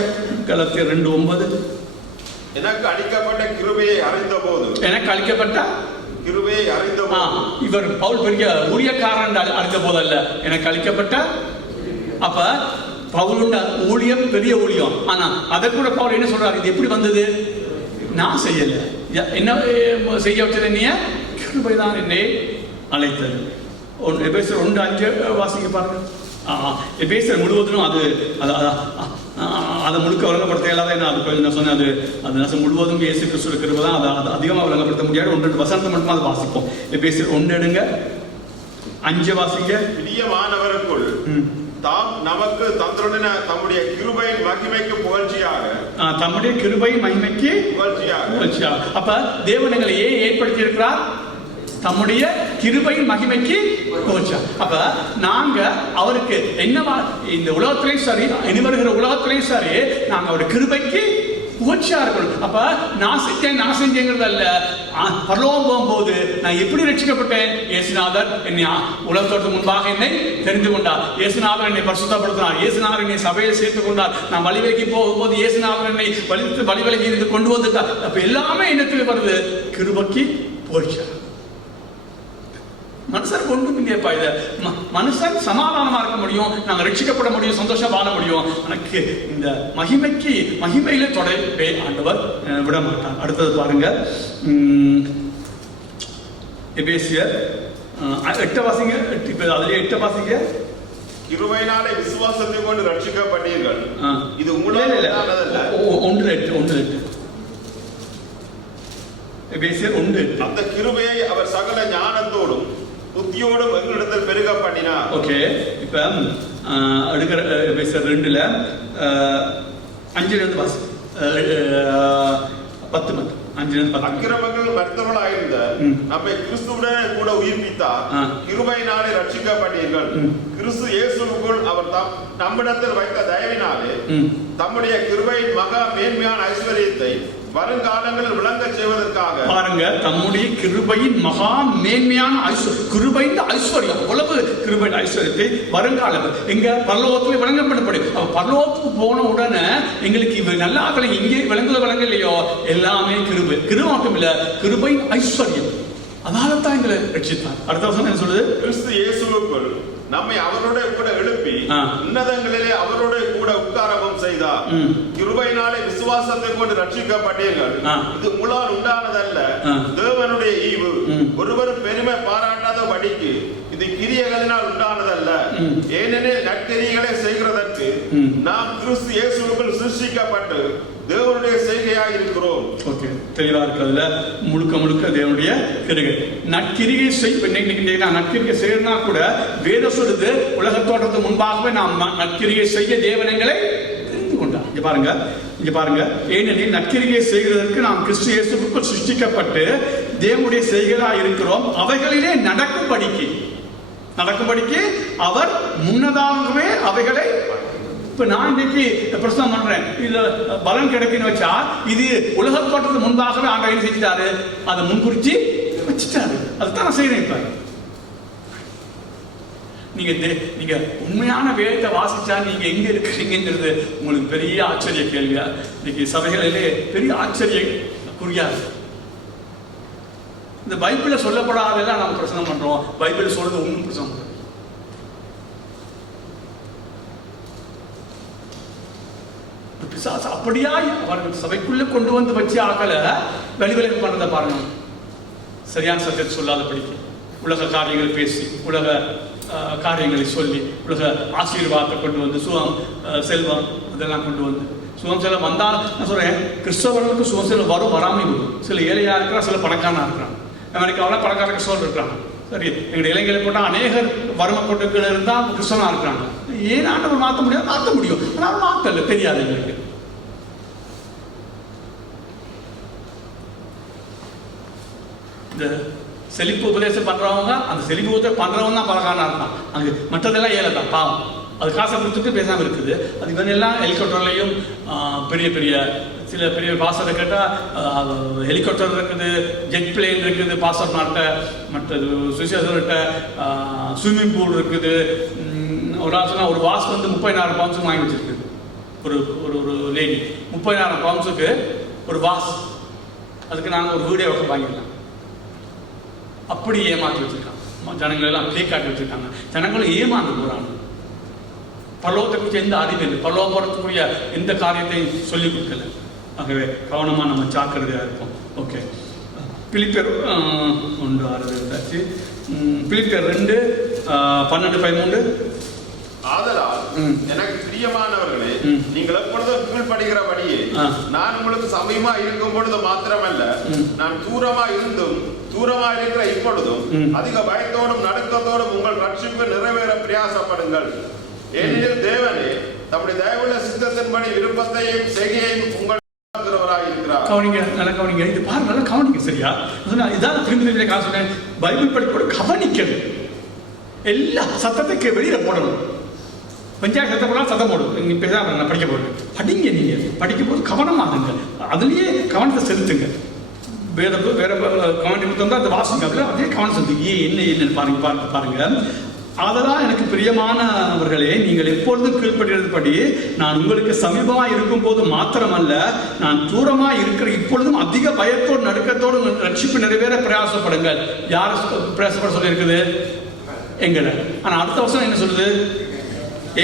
கலாத்தியர் 2:9. எனக்கு அளிக்கப்பட்ட கிருபையை அறிந்த போது, எனக்கு அளிக்கப்பட்ட கிருபையை அறிந்த போது, இவர் பவுல் பெரிய ஊழியக்காரன் அறிந்த போது அல்ல, எனக்கு அளிக்கப்பட்ட. அப்ப பவுலுண்ட ஊழியம் பெரிய ஊழியம். ஆனா அதை கூட பவுல் என்ன சொல்றாரு, இது எப்படி வந்தது? நான் செய்யல, என்ன செய்ய வச்சது? நீ கிருபைதான் என்னை அழைத்தது. எபேசியர் 1:5 வாசிக்க பாருங்க. எபேசியர் முழுவதும் அதை முழுக்க வழங்கப்படுத்த இயலாத. நான் சொன்னேன், அது முழுவதும் இயேசு கிறிஸ்து கிருபை தான். அதை அதிகமாக வழங்கப்படுத்த முடியாது. 1-2 வசனத்தை மட்டும் அதை வாசிப்போம். எபேசியர் 1 எடுங்க, 5 வாசிங்க. பிரியமானவருக்குள் தாம் நமக்கு தந்துள்ள தம்முடைய கிருபையின் மகிமைக்கு புகழ்ச்சியாக, தம்முடைய கிருபையின் மகிமைக்கு புகழ்ச்சியாக. அப்ப தேவன் எங்களை ஏன் ஏற்படுத்தி இருக்கிறார்? தம்முடைய கிருபையின் மகிமைக்கு புகழ்ச்சியாக. அப்ப நாங்க அவருக்கு என்னவா இந்த உலகத்திலையும் சரி, இனி வருகிற உலகத்திலையும் சரி, நாங்க அவருடைய கிருபைக்கு புகழ்ச்சியா இருக்கணும். அப்ப நான் செஞ்சேங்கிறது அல்ல, பரலோகம் போகும்போது நான் எப்படி ரட்சிக்கப்பட்டேன்? இயேசுநாதர் என்னை உலகத்தோடு முன்பாக என்னை தெரிந்து கொண்டார். இயேசுநாதர் என்னை பரிசுத்தப்படுத்தினார். இயேசுநாதர் என்னை சபையை சேர்த்துக் கொண்டார். நான் வழிவிலகி போகும்போது இயேசுநாதர் என்னை வழிவிலகி இருந்து கொண்டு வந்துட்டார். அப்ப எல்லாமே என்னத்தில் வருது? கிருபைக்கு புகழ்ச்சியா. மனுஷனுக்கு ஒன்றும் இல்லையப்பா. இதை மனுஷன் சமாதானமா இருக்க முடியும், நாங்கள் ரட்சிக்கப்பட முடியும், சந்தோஷம் வாழ முடியும். எனக்கு இந்த மகிமையில தொடரவே ஆண்டவர் விட மாட்டார். அடுத்தது பாருங்க, எபேசியர் 8 வாசிங்க. அதுல 8 வாசிங்க. கிருபையினாலே விசுவாசத்தை கொண்டு ரட்சிக்கப்பட்டீர்கள், இது உங்களால் 1:8 எபேசியர் 1. அந்த கிருபையை அவர் சகல ஞானத்தோடும் புத்தியோடும் எங்களிடத்தில் பெருக பண்ணினார். ஓகே, இப்ப அடுக்கிற எபேசியர் 2ல 5 வாசி 10 அக்கிரமங்கள் மற்றவர்களாயிருந்த நம்மை கிறிஸ்துவுடன் கூட உயிர்ப்பித்தார். கிருபையினாலே ரட்சிக்கப்பட்டீர்கள். கிறிஸ்து இயேசுவுக்குள் அவர் நம்மிடத்தில் வைத்த தயவினாலே தம்முடைய கிருபையின் மகா மேன்மையான ஐஸ்வர்யத்தை வருங்காலங்களில் விளங்க செய்வதற்காக பாருங்க, தம்முடைய கிருபையின் மகா மேன்மையான கிருபையின் ஐஸ்வர்யம், உலக கிருபையின் ஐஸ்வர்யத்தை வருங்காலம் எங்க பரலோகத்தில் விளங்கப்படப்படும். பரலோகத்துக்கு போன உடனே எங்களுக்கு இவ நல்லா இங்கே விளங்க இல்லையோ, எல்லாமே கிருபை. கிருபை மட்டும் இல்ல, கிருபையின் ஐஸ்வர்யம். அதனால தான் எங்களை ரட்சித்தார். அடுத்த வருஷம் என்ன சொல்லுது? கிறிஸ்து இயேசுவுக்குள் நம்மை அவரோட கூட எழுப்பி உன்னதங்களிலே அவரோட கூட உட்காரவும் செய்தார். கிருபையினாலே விசுவாசத்தை கொண்டு ரட்சிக்கப்பட்டீர்கள். இது உங்களால் உண்டானதல்ல, தேவனுடைய ஈவு. ஒருவரும் பெருமை பாராட்டாத படிக்கு இது கிரியைகளினால் உண்டானதல்ல. ஏனெனில் நற்கிரியைகளை செய்கிறதற்கு நாம் கிறிஸ்து இயேசுவுக்குள் சிருஷ்டிக்கப்பட்டு தேவனுடைய செய்கையாக இருக்கிறோம். ஓகே, தெளிவா இருக்கிறதுல முழுக்க தேவனுடைய கிருகை. நற்கிரிகை நற்கிரிகை செய்யறதுனா கூட வேத சொல்லுது, உலக தோற்றத்துக்கு முன்பாகவே நாம் நற்கிரிகை செய்ய தேவனங்களை தெரிந்து கொண்டார். இங்க பாருங்க, ஏனெனில் நற்கிரிகை செய்கிறதற்கு நாம் கிறிஸ்து இயேசுவுக்குள் சிருஷ்டிக்கப்பட்டு தேவனுடைய செய்கையாக இருக்கிறோம். அவைகளிலே நடக்கும்படிக்கு அவர் முன்னதாகவே அவைகளை. இப்ப நான் இன்னைக்கு பிரசங்கம் பண்றேன், இதுல பலன் கிடைக்குன்னு வச்சா இது உலக தோற்றத்துக்கு முன்பாகவே ஆண்டவர் செஞ்சுட்டாரு, அதை முன்குறிச்சு வச்சுட்டாரு. அதுதான் நான் செய்யறேன். இப்ப நீங்க உண்மையான வேதத்தை வாசிச்சா நீங்க எங்க இருக்கிறீங்கிறது உங்களுக்கு பெரிய ஆச்சரிய கேள்வியா. இன்னைக்கு சபைகளிலே பெரிய ஆச்சரிய குறியா. இந்த பைபிள்ல சொல்லப்படாதெல்லாம் நம்ம பிரசங்கம் பண்றோம், பைபிள் சொல்றது ஒன்றும் பிரசங்கம் பண்றோம். பிசாசு அப்படியா அவர்கள் சபைக்குள்ள கொண்டு வந்து வச்சு ஆகல வெளிவிலக்கு பண்ணதை பாருங்க. சரியான சத்தியத்தை சொல்லாதபடிக்கு உலக காரியங்களை பேசி, உலக காரியங்களை சொல்லி, உலக ஆசீர்வாதத்தை கொண்டு வந்து, சுகம் செல்வம் இதெல்லாம் கொண்டு வந்து, சுகம் செல்வம் வந்தால் நான் சொல்றேன், கிறிஸ்தவர்களுக்கு சுகம் செல்வம் வரும், வராமல் வரும். சில ஏழையா இருக்கிறான், சில பணக்காரனா இருக்கிறான். அமெரிக்காவில் பணக்கார கிறிஸ்தவர்கள் இருக்கிறாங்க. சரி, எங்களுடைய இளைஞர்களை போட்டால் அநேகர் வறுமைப்பட்டுகள் இருந்தால் கிறிஸ்தவனா இருக்கிறாங்க. ஏன் ஆண்டவர் மாற்ற முடியும், ஆனால் மாற்றல தெரியாது எங்களுக்கு. இந்த செழிப்பு உபதேசம் பண்றவங்க, அந்த செழிப்பு உபதேசம் பண்றவங்க தான் பலகாரனா இருக்கான். அங்கே மற்றதெல்லாம் ஏழை தான், பாவம். அது காசை கொடுத்துட்டு பேசாமல் இருக்குது. அது இவனெல்லாம் ஹெலிகாப்டர்லையும் பெரிய சில பெரிய பாஸ்டரை கேட்டால் ஹெலிகாப்டர் இருக்குது, ஜெட் பிளேன் இருக்குது, பாஸ்டர் நாட்டை, மற்றது சுவிசேஷர்கிட்ட ஸ்விம்மிங் பூல் இருக்குது. ஒரு ஆசனா ஒரு வாஸ் வந்து 30,000 பவுன்ஸுக்கு வாங்கி வச்சிருக்கு. ஒரு ஒரு லேடி 30,000 பவுன்ஸுக்கு ஒரு வாஸ். அதுக்கு நாங்கள் ஒரு வீடியோ வாங்கிடலாம். அப்படி ஏமாற்றி வச்சிருக்காங்க. ஜனங்கள் எல்லாம் பிளே காட்டி வச்சிருக்காங்க. ஜனங்களும் ஏமாந்து போறாங்க. பரலோகத்தை குறித்து எந்த அறிவு இல்லை, பரலோகம் போறதுக்குரிய எந்த காரியத்தையும் சொல்லிக் கொடுக்கல. ஆகவே கவனமா நம்ம ஜாக்கிரதையா இருப்போம். ஓகே, பிலிப்பியர் 1:6 பிலிப்பியர் 2:12-13. ஆதலால் எனக்கு பிரியமானவர்களே, நீங்கள் எப்பொழுதும் கீழ்ப்படுகிறபடியே நான் உங்களுக்கு சமயமா இருக்கும் பொழுது மாத்திரமல்ல, நான் தூரமா இருந்தும் தூரமா இருக்கிற இப்பொழுதும் அதிக பயத்தோடும் நடுக்கத்தோடும் உங்கள் ரட்சிப்பு நிறைவேற பிரயாசப்படுங்கள். ஏனெனில் தேவனே தம்முடைய தயவுள்ள சித்தத்தின்படி விருப்பத்தையும் செய்கையையும் உங்கள் கவனிங்க, நல்லா கவனிங்க. இது பாருங்க, நல்லா கவனிங்க. சரியா, இதான் திரும்பி காசு பைபிள் படிப்போட கவனிக்கணும். எல்லா சத்தத்தை வெளியில போடணும். பஞ்சாயத்து சத்தம் போடலாம், சத்தம் போடும். நீங்க பேசாம நான் படிக்க போறேன், படிங்க. நீங்க படிக்கும் போது கவனமாகுங்க, அதுலயே கவனத்தை செலுத்துங்க. வேற கவனத்தை கொடுத்தா அந்த வாசிங்க, அதே கவனம் செலுத்துங்க. என்ன பாருங்க. அதெல்லாம் எனக்கு பிரியமானவர்களே, நீங்கள் எப்பொழுதும் கீழ்ப்படிப்படி நான் உங்களுக்கு சமீபமா இருக்கும் போது மாத்திரமல்ல, நான் தூரமா இருக்கிற இப்பொழுதும் அதிக பயத்தோடு நடுக்கத்தோடு ரட்சிப்பு நிறைவேற பிரயாசப்படுங்கள். யார் பிரயாசப்பட சொல்லி இருக்குது? எங்களை. ஆனா அடுத்த வருஷம் என்ன சொல்லுது?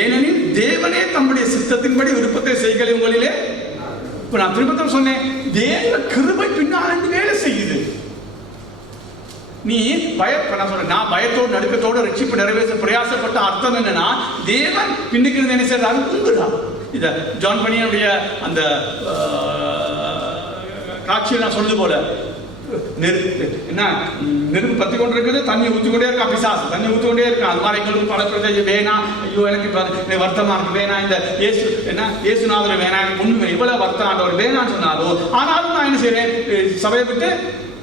ஏனெனில் தேவனே தம்முடைய சித்தத்தின்படி விருப்பத்தை செய்களை உங்களிலே. இப்ப நான் திரும்ப சொன்னேன், தேவ கிருபை பின்னால் வேலை செய்யுது. நீ நான் பயத்தோடு நடுக்கத்தோடு ரட்சிப்பு நிறைவேற்ற பிரயாசப்பட்ட அர்த்தம் என்னன்னா, தேவன் பின்னுக்கு என்ன செய்யறாரு? உண்டுதான். இத ஜான் பனியனுடைய அந்த காட்சியில் நான் சொல்லுது போல, நெருப்பு பத்தி கொண்டு இருக்குது, தண்ணி ஊற்றிக்கொண்டே இருக்கா பிசாசு, தண்ணி ஊற்றிக்கொண்டே இருக்கா. அது மாதிரி எங்களுக்கு பல பிரச்சனை வேணாம், ஐயோ எனக்கு வருத்தமா இருக்கு, வேணாம் இந்த இயேசுநாதர் வேணாம், உண்மை இவ்வளவு வருத்தம் ஆண்டவர் வேணான்னு சொன்னாலும், ஆனாலும் நான் என்ன செய்யறேன், சபையை விட்டு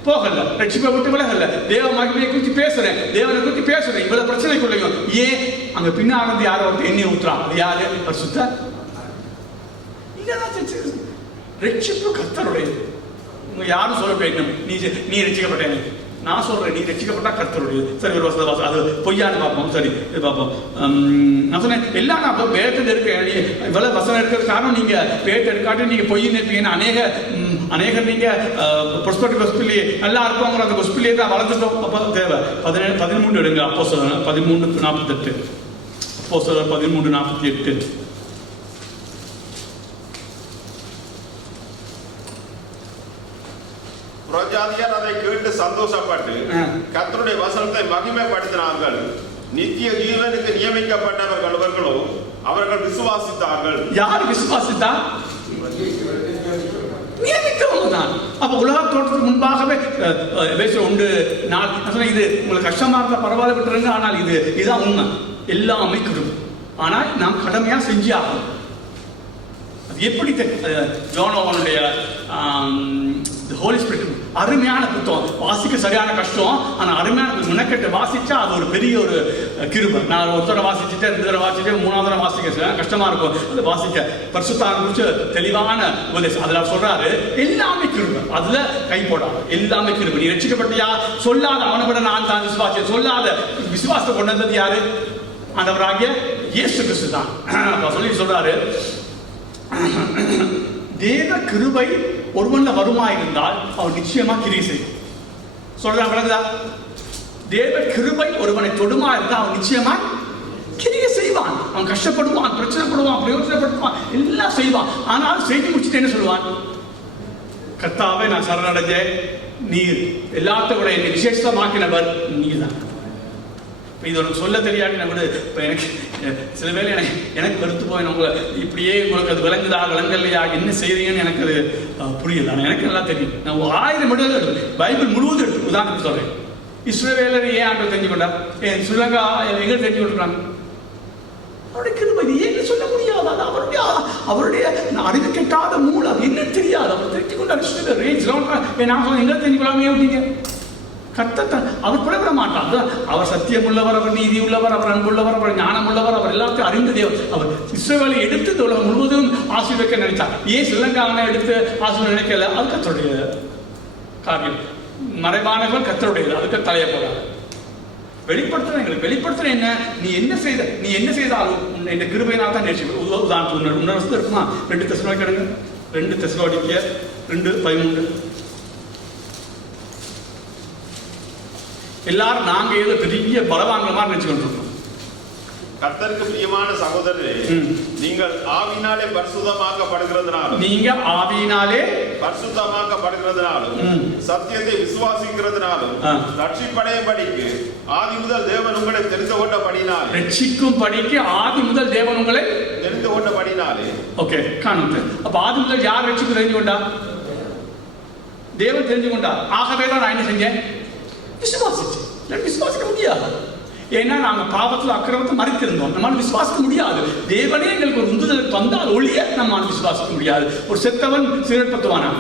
போகல, ரட்சிப்பை விட்டு விலகல, தேவ மகிமையை குறித்து பேசுறேன், தேவனை குறித்து பேசுறேன், இவ்வளவு பிரச்சனைக்குள்ளையும் ஏன் அங்க பின்னாடி யாரோ ஒருத்தர் எண்ணெய் ஊத்துறான், அது யாரு? பரிசுத்த ரட்சிப்பு கர்த்தருடையது. யாரும் சொல்ல வேண்டும் நீ ரட்சிக்கப்பட்டேன், நான் சொல்றேன் நீ ரட்சிக்கப்பட்டா கர்த்தருடையது. சரி, ஒரு வசனம் அது பொய்யான்னு பார்ப்போம். சரி, இது பார்ப்போம். நான் சொன்னேன் எல்லாம் நான் வேட்டை இருக்கேன், இவ்வளவு வசனம் இருக்கிறது காரணம் நீங்க வேட்டை எடுக்காட்டி நீங்க பொய் நிற்பீங்கன்னு அநேகர் நீங்க ப்ரொஸ்பெக்டிவ் ஹாஸ்பிட்டலே நல்லா இருப்போங்கிற அந்த ஹாஸ்பிட்டலே தான் வளர்ந்துட்டோம். அப்போ தேவை 13 எடுங்க. அப்போ சொல்ல 13:48, அப்போ சொல்ல 13:48. பிரஜாதியார் அதை கேட்டு சந்தோஷப்பட்டு கர்த்தருடைய வசனத்தை மகிமைப்படுத்தினார்கள். நித்திய ஜீவனுக்கு நியமிக்கப்பட்டவர்கள் அவர்களோ அவர்கள் விசுவாசித்தார்கள். யார் விசுவாசித்தா? நியமித்தவங்க தான். அப்ப உலக தோற்றத்துக்கு முன்பாகவே உண்டு. நான் இது உங்களுக்கு கஷ்டமா இருந்தா பரவாயில்ல விட்டுருங்க, ஆனால் இதுதான் உண்மை. எல்லாமே கிருபை, ஆனால் நாம் கடமையா செஞ்சு ஆகணும். அது எப்படி யோவானுடைய ஹோலி ஸ்பிரிட் அருமையான புத்தகம், வாசிக்க சரியான கஷ்டம், ஆனால் அருமையான முன்னக்கட்டு வாசிச்சா அது ஒரு பெரிய ஒரு கிருபை. நான் ஒரு தடவை வாசிச்சுட்டு 2 தடவை வாசிட்டு 3ஆவது தடவை வாசிக்க கஷ்டமா இருக்கும். அது வாசிக்க பரிசுத்தாவியை குறித்து தெளிவான உபதேசம். அதுல சொல்றாரு எல்லாமே கிருபை, அதுல கை போடாது, எல்லாமே கிருபை. நீ ரட்சிக்கப்பட்டியா சொல்லாத அவனை விட நான் தான் விசுவாசி சொல்லாத விசுவாசத்தை கொண்டு வந்தது யாரு? ஆண்டவராகிய இயேசு கிறிஸ்து தான். சொல்லி சொல்றாரு தேவ கிருபை ஒருவன்ல வருமா இருந்தால் அவன் நிச்சயமா கிரியை செய்யும். சொல்றாங்க, தேவ கிருபை ஒருவனை தொடுமா இருந்தால் அவன் நிச்சயமா கிரியை செய்வான். அவன் கஷ்டப்படுவான், பிரச்சனைப்படுவான், பிரயோஜனப்படுவான், எல்லாம் செய்வான். ஆனால் செய்து முடிச்சுட்டு என்ன சொல்லுவான்? கர்த்தாவே நான் சரணடைஞ்சேன், நீர் எல்லாத்த விட என்னை விசேஷமாக்கினவர் நீர் தான். இது உனக்கு சொல்ல தெரியாது. நான் கூட இப்போ எனக்கு சில வேளை எனக்கு கருத்து போய் உங்களை இப்படியே உங்களுக்கு அது விளங்குதா விளங்கலையா என்ன செய்றீங்கன்னு எனக்கு அது புரியல. ஆனால் எனக்கு நல்லா தெரியும். நான் 1000 மடங்கு எடுத்து பைபிள் முழுவதும் எடுத்து உதாரணத்துக்கு சொல்றேன். இஸ்ரவேலர் ஏன் ஆண்டு தெரிஞ்சுக்கொண்டார்? ஸ்ரீலங்கா எங்க தெரிஞ்சு கொண்டாங்க? அவருடைய கிருபை ஏன்னு சொல்ல முடியாது. அது அவருடைய அறிவு கெட்டாத மூலம் அது என்ன தெரியாது. அவர் தெரிஞ்சு கொண்டார். நான் சொல்ல எங்க தெரிஞ்சுக்கொள்ளாமே விட்டீங்க. கர்த்தர் அவர் பிறவிட மாட்டார். அவர் சத்தியம் உள்ளவர், அவர் நீதி உள்ளவர், அவர் அன்புள்ளவர், அவர் ஞானம் உள்ளவர், அவர் எல்லாத்தையும் அறிந்த தேவர். அவர் இஸ்ரவேலை எடுத்து உலகம் முழுவதும் ஆசீர்வதிக்க நினைச்சார். ஏன் ஸ்ரீலங்காவை எடுத்து ஆசீர்வாதம் நினைக்கல? அது கர்த்தருடைய காரியம். மறைவானவர்கள் கர்த்தருடையது, அதுக்கு தலைய போறாங்க. வெளிப்படுத்துற எங்களுக்கு வெளிப்படுத்துற என்ன? நீ என்ன செய்தாலும் இந்த கிருபையினால் தான் நேர்ச்சி. உதாரணத்துக்கு இன்னொரு வருஷம் இருக்குமா? 2 தெசலோனிக்கேயர் 2 தெசலோனிக்கேயர் 2:13. எல்லாரும் நாங்க ஏதோ பெரிய பலவாங்கமா நினைச்சுக்கொண்டிருக்கோம். கர்த்தருக்கு பிரியமான சகோதரரே, நீங்கள் ஆவியினாலே பரிசுத்தமாக்கப்படுகிறதுனாலும் சத்தியத்தை விசுவாசிக்கிறதுனாலும் ரட்சிப்படையபடிக்கு ஆதி முதல் தேவன் உங்களை தெரிந்து கொண்டபடினாலே ரட்சிக்கும் படிக்கு ஆதி முதல் தேவன் உங்களை தெரிந்து கொண்டபடினாலே. ஓகே, காணுங்க. அப்ப ஆதி முதல் யார் ரட்சிப்பு தெரிஞ்சு கொண்டா? தேவன் தெரிஞ்சு கொண்டா. ஆகவே தான் நான் என்ன செஞ்சேன்? விசுவாசிச்சு. விசுவாசிக்க முடியாது. ஏன்னா நாங்க பாவத்தில் அக்கிரமத்தை மறைத்திருந்தோம். நம்மளால விசுவாசிக்க முடியாது. தேவனே எங்களுக்கு ஒரு உந்துதல் தந்தால் ஒளிய நம்மால் விசுவாசிக்க முடியாது. ஒரு செத்தவன் சிகரெட் பத்துவானா?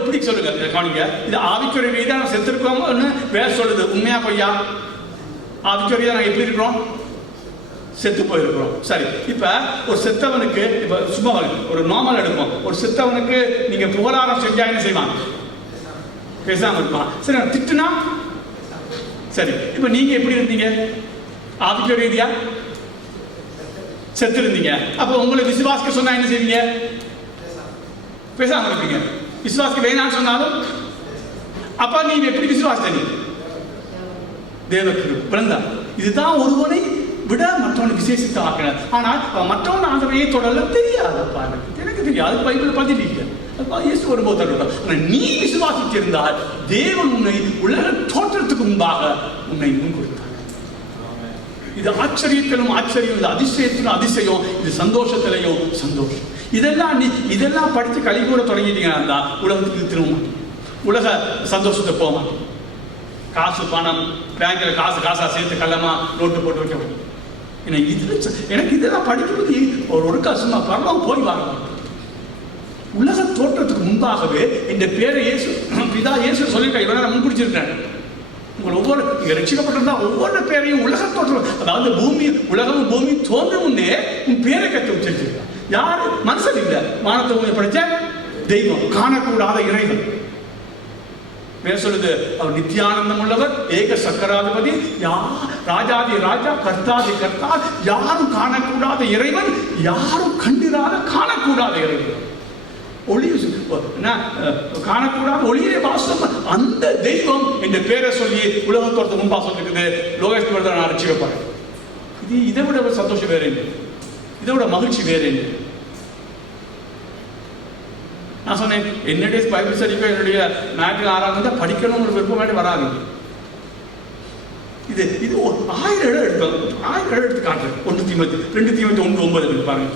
இப்படி சொல்லுங்க, கவனிங்க. இது ஆவிக்குரிய ரீதியாக நம்ம செத்துருக்கோம்னு வேற சொல்லுது. உண்மையா பொய்யா? ஆவிக்குரிய ரீதியாக நாங்கள் எப்படி இருக்கிறோம்? செத்து போயிருக்கிறோம். சரி, இப்ப ஒரு செத்தவனுக்கு இப்ப சும்மா ஒரு நார்மல் எடுப்போம். ஒரு செத்தவனுக்கு நீங்க புகழாரம் செஞ்சா என்ன செய்வான்? பேசாம இருப்பான். சரி, திட்டுனா? சரி, இப்ப நீங்க எப்படி இருந்தீங்க? ஆவிக்குரிய ரீதியா செத்து இருந்தீங்க. அப்ப உங்களை விசுவாசிக்க சொன்னா என்ன செய்வீங்க? பேசாம இருப்பீங்க. விசுவாசிக்க வேணான்னு சொன்னாலும் அப்ப நீங்க எப்படி விசுவாசித்தீங்க? தேவக்கு பிறந்தா. இதுதான் ஒருவனை விட மற்றவனை விசேஷித்து ஆக்கினார். ஆனால் மற்றவன் ஆண்டவரையே தொடர தெரியாது. எனக்கு தெரியாது. பைபிள் பதிலீங்க. இயேசு வரும்போது நீ விசுவாசித்திருந்தால் தேவன் உன்னை உலக தோற்றத்துக்கு முன்பாக உன்னை முன் கொடுத்தார். இது ஆச்சரியத்திலும் ஆச்சரியம், இது அதிசயத்திலும் அதிசயம், இது சந்தோஷத்திலையும் சந்தோஷம். இதெல்லாம் படித்து கழி கூட தொடங்கிட்டீங்கன்னா உலகத்துக்கு திரும்ப உலக சந்தோஷத்தை போக மாட்டோம். காசு பணம் பேங்க்ல காசா சேர்த்து கள்ளமா நோட்டு போட்டு வைக்க முடியும். எனக்கு இதெல்லாம் படிக்கிறது ஒரு கஷ்டமா பரவாயில்ல போய் வாங்க. உலக தோற்றத்துக்கு முன்பாகவே இந்த பேரை இயேசு பிதா இயேசு சொல்லியிருக்காங்க. இவனை நான் முன்குடிச்சிருக்கேன். உங்கள் ஒவ்வொரு நீங்க ரட்சிக்கப்பட்டிருந்தா ஒவ்வொரு பேரையும் உலக தோற்றம், அதாவது பூமி உலகம் பூமி தோன்றும் முன்னே உன் பேரை கற்று வச்சிருக்கா. யாரு மனுஷன் இல்லை, வானத்தை பூமி படைச்ச தெய்வம், காணக்கூடாத இறைவன். மேல் சொல்லுது அவர் நித்தியானந்தம் உள்ளவர், ஏக சக்கராதிபதி, ராஜாதி ராஜா, கர்த்தாதி கர்த்தா, யாரும் காணக்கூடாத இறைவன், யாரும் கண்டிராத காணக்கூடாத இறைவன். ஒளி காணக்கூடாத ஒளியே வாசம் அந்த தெய்வம் என்ற பேரை சொல்லி உலகத்தோடு முன்பா சொல்லிருக்குது. லோகத்தில் நான் ரட்சிக்கப்படுறேன். இதை விட சந்தோஷம் வேற இல்லை, இதை விட மகிழ்ச்சி வேற இல்லை. நான் சொன்னேன் என்னுடைய பைபிள் ஸ்டடிக்கோ என்னுடைய ஞாயிற்று 6 தான் படிக்கணும்னு விருப்பமாட்டி வராது. இது 1000 இடம் எடுத்தோம், 1000 இடம் எடுத்து காட்டுறேன். 1 தீமோத்தேயு 2 தீமோத்தேயு 1:9 பாருங்க.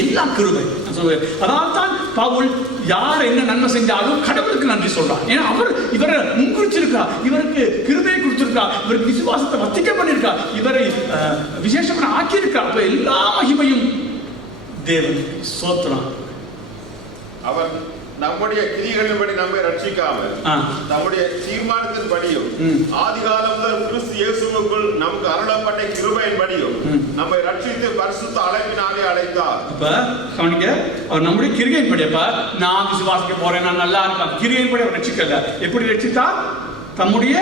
எல்லாம் கிருபை. அதாவது தான் பவுல் யார் என்ன நன்மை செஞ்சாலும் கடவுளுக்கு நன்றி சொல்றார். ஏன்னா அவர் இவரை முன்குறிச்சிருக்கா, இவருக்கு கிருபையை கொடுத்திருக்கா, இவருக்கு விசுவாசத்தை வர்த்திக்க பண்ணிருக்கா, இவரை விசேஷமான ஆக்கியிருக்கா. அப்ப எல்லா மகிமையும் தேவனுக்கு ஸ்தோத்திரம். அவர் நம்முடைய கிரியைகளின்படி நம்மை ரட்சிக்காமல் நம்முடைய தீர்மானத்தின்படியும் ஆதிகாலம் முதல் கிறிஸ்து இயேசுவுக்குள் நமக்கு அருளப்பட்ட கிருபையின்படியும் நம்மை ரட்சித்து பரிசுத்த அழைப்பினாலே அழைத்தார். அப்ப கவனிக்க, அவர் நம்முடைய கிரியையின்படியப்ப நான் விசுவாசிக்க போறேன், நான் நல்லா இருப்பேன், கிரியையின்படி அவர் ரட்சிக்கல. எப்படி ரட்சித்தார்? தம்முடைய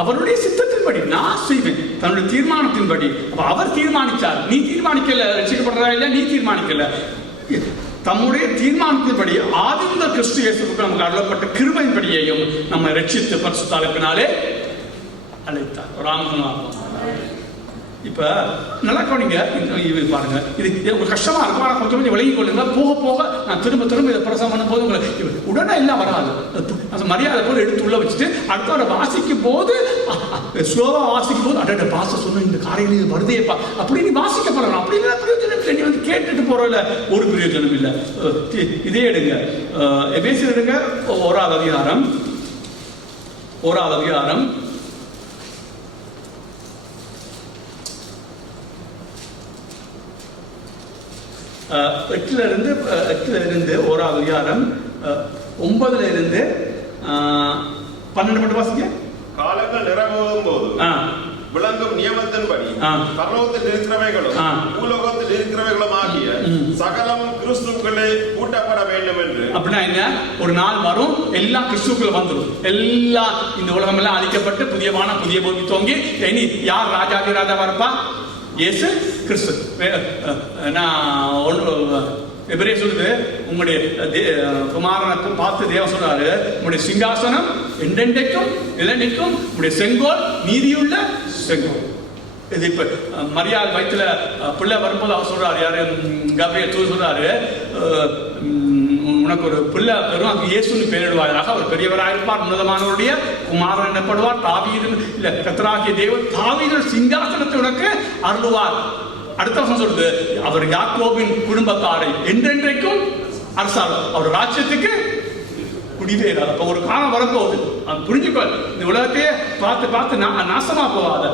அவருடைய சித்தத்தின்படி நான் செய்வேன், தன்னுடைய தீர்மானத்தின்படி. அவர் தீர்மானிச்சார், நீ தீர்மானிக்கல. ரட்சிக்கப்படுறதா இல்ல, நீ தீர்மானிக்கல. தம்முடைய தீர்மானத்தின்படி ஆதி முதல் கிறிஸ்து இயேசுவுக்கு நமக்கு அருளப்பட்ட கிருபையின்படியையும் நம்ம ரட்சித்து பரிசுத்த அழைப்பினாலே அழைத்தார். ராமநாதன். இப்ப நல்லா கவனிங்க, பாருங்க, இது ஒரு கஷ்டமா இருக்கும். ஆனால் கொஞ்சம் கொஞ்சம் விலகி கொள்ளுங்க. போக போக நான் திரும்ப இதை பிரசவம் பண்ணும் போது உங்களுக்கு உடனே எல்லாம் வராது. மரியாதை போல எடுத்து உள்ள வச்சுட்டு அடுத்த வாசிக்கும் போது ஸ்லோவா வாசிக்கும் போது அட பாச சொன்ன இந்த காரியங்கள் வருதேப்பா அப்படி நீ வாசிக்க போறோம். அப்படி இல்லை பிரயோஜனம் இல்லை. நீ வந்து கேட்டுட்டு போறல ஒரு பிரயோஜனம் இல்லை. இதே எடுங்க, எபேசியர் எடுங்க, 1ஆவது அதிகாரம் 8ல இருந்து 1ஆவது அதிகாரம் 9ல இருந்து 12 மட்டும் வாசிங்க. காலங்கள் நிறைவேறும் போது விளங்கும் நியமத்தின்படி பரலோகத்தில் இருக்கிறவைகளும் பூலோகத்தில் இருக்கிறவைகளும் ஆகிய சகலம் கிறிஸ்துவுக்குள்ளே கூட்டப்பட வேண்டும் என்று. அப்படின்னா என்ன? ஒரு நாள் வரும், எல்லாம் கிறிஸ்துவுக்குள்ள வந்துடும். எல்லாம் இந்த உலகம் எல்லாம் அழிக்கப்பட்டு புதிய வானம் புதிய பூமி தோங்கி இனி யார் ராஜாதி ராஜாவா இருப்பா? இயேசு கிறிஸ்து. எபிரே சொல்லுது, உங்களுடைய குமாரனை பார்த்து தேவன் சொல்றாரு, உங்களுடைய சிங்காசனம் என்றென்றைக்கும் நிலைநிற்கும், உங்களுடைய செங்கோல் நீதியுள்ள செங்கோல். இது இப்ப மரியாதை வயிற்றுல பிள்ளை வரும்போது அவர் சொல்றாரு, யாரு கபிரியேல் சொல்றாரு, உனக்கு ஒரு பிள்ளை பெறும், அது இயேசுன்னு பெயரிடுவாயாக, அவர் பெரியவராக இருப்பார், உன்னதமானவருடைய குமாரன் எனப்படுவார், தாவீது இல்ல கர்த்தராகிய தேவன் தாவீது சிங்காசனத்தை உனக்கு அருளுவார். அடுத்த வருஷம் சொல்லுது, அவர் யாக்கோபின் குடும்பத்தாரை என்றென்றைக்கும் அரசாளர், அவர் ராஜ்யத்துக்கு குடிவேறார். அப்ப ஒரு காலம் வரப்போகுது, புரிஞ்சுக்கோ. இந்த உலகத்தையே பார்த்து நாசமா போகாத.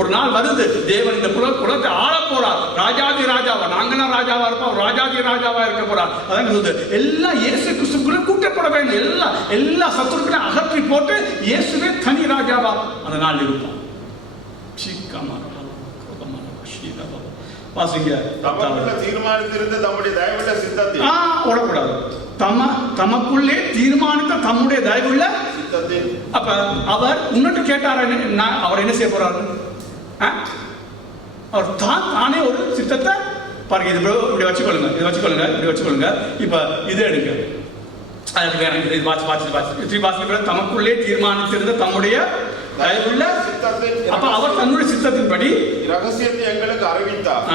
ஒரு நாள் வருது, தேவன் இந்த குலத்தை ஆள போறார், ராஜாதி ராஜாவா. நாங்களாம் ராஜாவா இருப்போம், ராஜாதி ராஜாவா இருக்க போறார். அதான் சொல்லுது, எல்லாம் இயேசு கிறிஸ்துக்குள்ள கூட்டப்பட வேண்டும். எல்லா சத்துருக்களையும் அகற்றி போட்டு இயேசுவே தனி ராஜாவா அந்த நாள் இருப்பான். வாசிங்க. தீர்மானித்திருந்த தம்முடைய தயவுள்ள சித்தத்தை ஓடக்கூடாது. தமக்குள்ளே தீர்மானித்த தம்முடைய தயவுள்ள சித்தத்தை. அப்ப அவர் உன்னிட்டு கேட்டார், அவர் என்ன செய்ய போறாரு? அவர் தானே ஒரு சித்தத்தை பாருங்க. இது இப்படி வச்சுக்கொள்ளுங்க. இப்ப இது எடுங்க. தமக்குள்ளே தீர்மானித்திருந்த தம்முடைய தயவுள்ள அப்ப அவர் தன்னுடைய சித்தத்தின்படி ரகசியத்தை எங்களுக்கு அறிவித்தார்.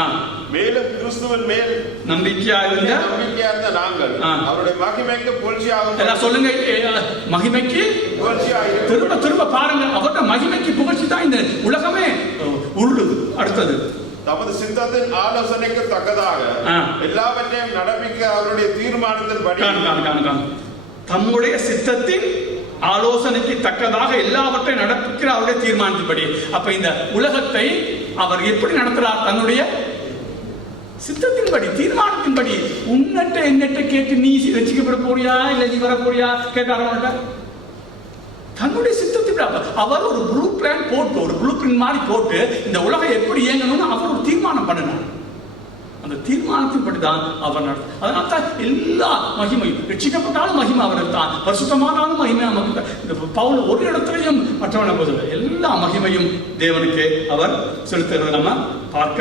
மேலும் கிறிஸ்துவின் மேல் நம்பிக்கையா இருந்த நாங்கள் அவருடைய மகிமைக்கு புகழ்ச்சியாக. எல்லாம் சொல்லுங்க, மகிமைக்கு திரும்ப பாருங்க. அவருடைய மகிமைக்கு புகழ்ச்சி தான் இந்த உலகமே உருளுது. அடுத்தது தமது சித்தத்தின் ஆலோசனைக்கு தக்கதாக எல்லாவற்றையும் நடப்பிக்க அவருடைய தீர்மானத்தின்படி தம்முடைய சித்தத்தின் ஆலோசனைக்கு தக்கதாக எல்லாவற்றையும் நடப்பிக்கிற அவருடைய தீர்மானத்தின்படி. அப்ப இந்த உலகத்தை அவர் எப்படி நடத்துறார்? தன்னுடைய சித்தத்தின்படி, தீர்மானத்தின்படி. உன்னட்ட என்னட்ட கேட்டு நீ ரசிக்கப்பட போறியா இல்ல நீ வர போறியா கேட்டார தன்னுடைய சித்தத்தின்படி அவர் ஒரு ப்ளூ பிளான் போட்டு, ஒரு ப்ளூ பிரிண்ட் மாதிரி போட்டு இந்த உலகம் எப்படி இயங்கணும்னு அவர் ஒரு தீர்மானம் பண்ணினார். அந்த தீர்மானத்தின்படி தான் அவர் நடத்த. அதனால தான் எல்லா மகிமையும், ரட்சிக்கப்பட்டாலும் மகிமை அவருக்கு தான், பரிசுத்தமானாலும் மகிமை நமக்கு தான். இந்த பவுல் ஒரு இடத்துலையும் மற்றவனை போதில்லை, எல்லா மகிமையும் தேவனுக்கு அவர் செலுத்துகிறத நம்ம பார்க்க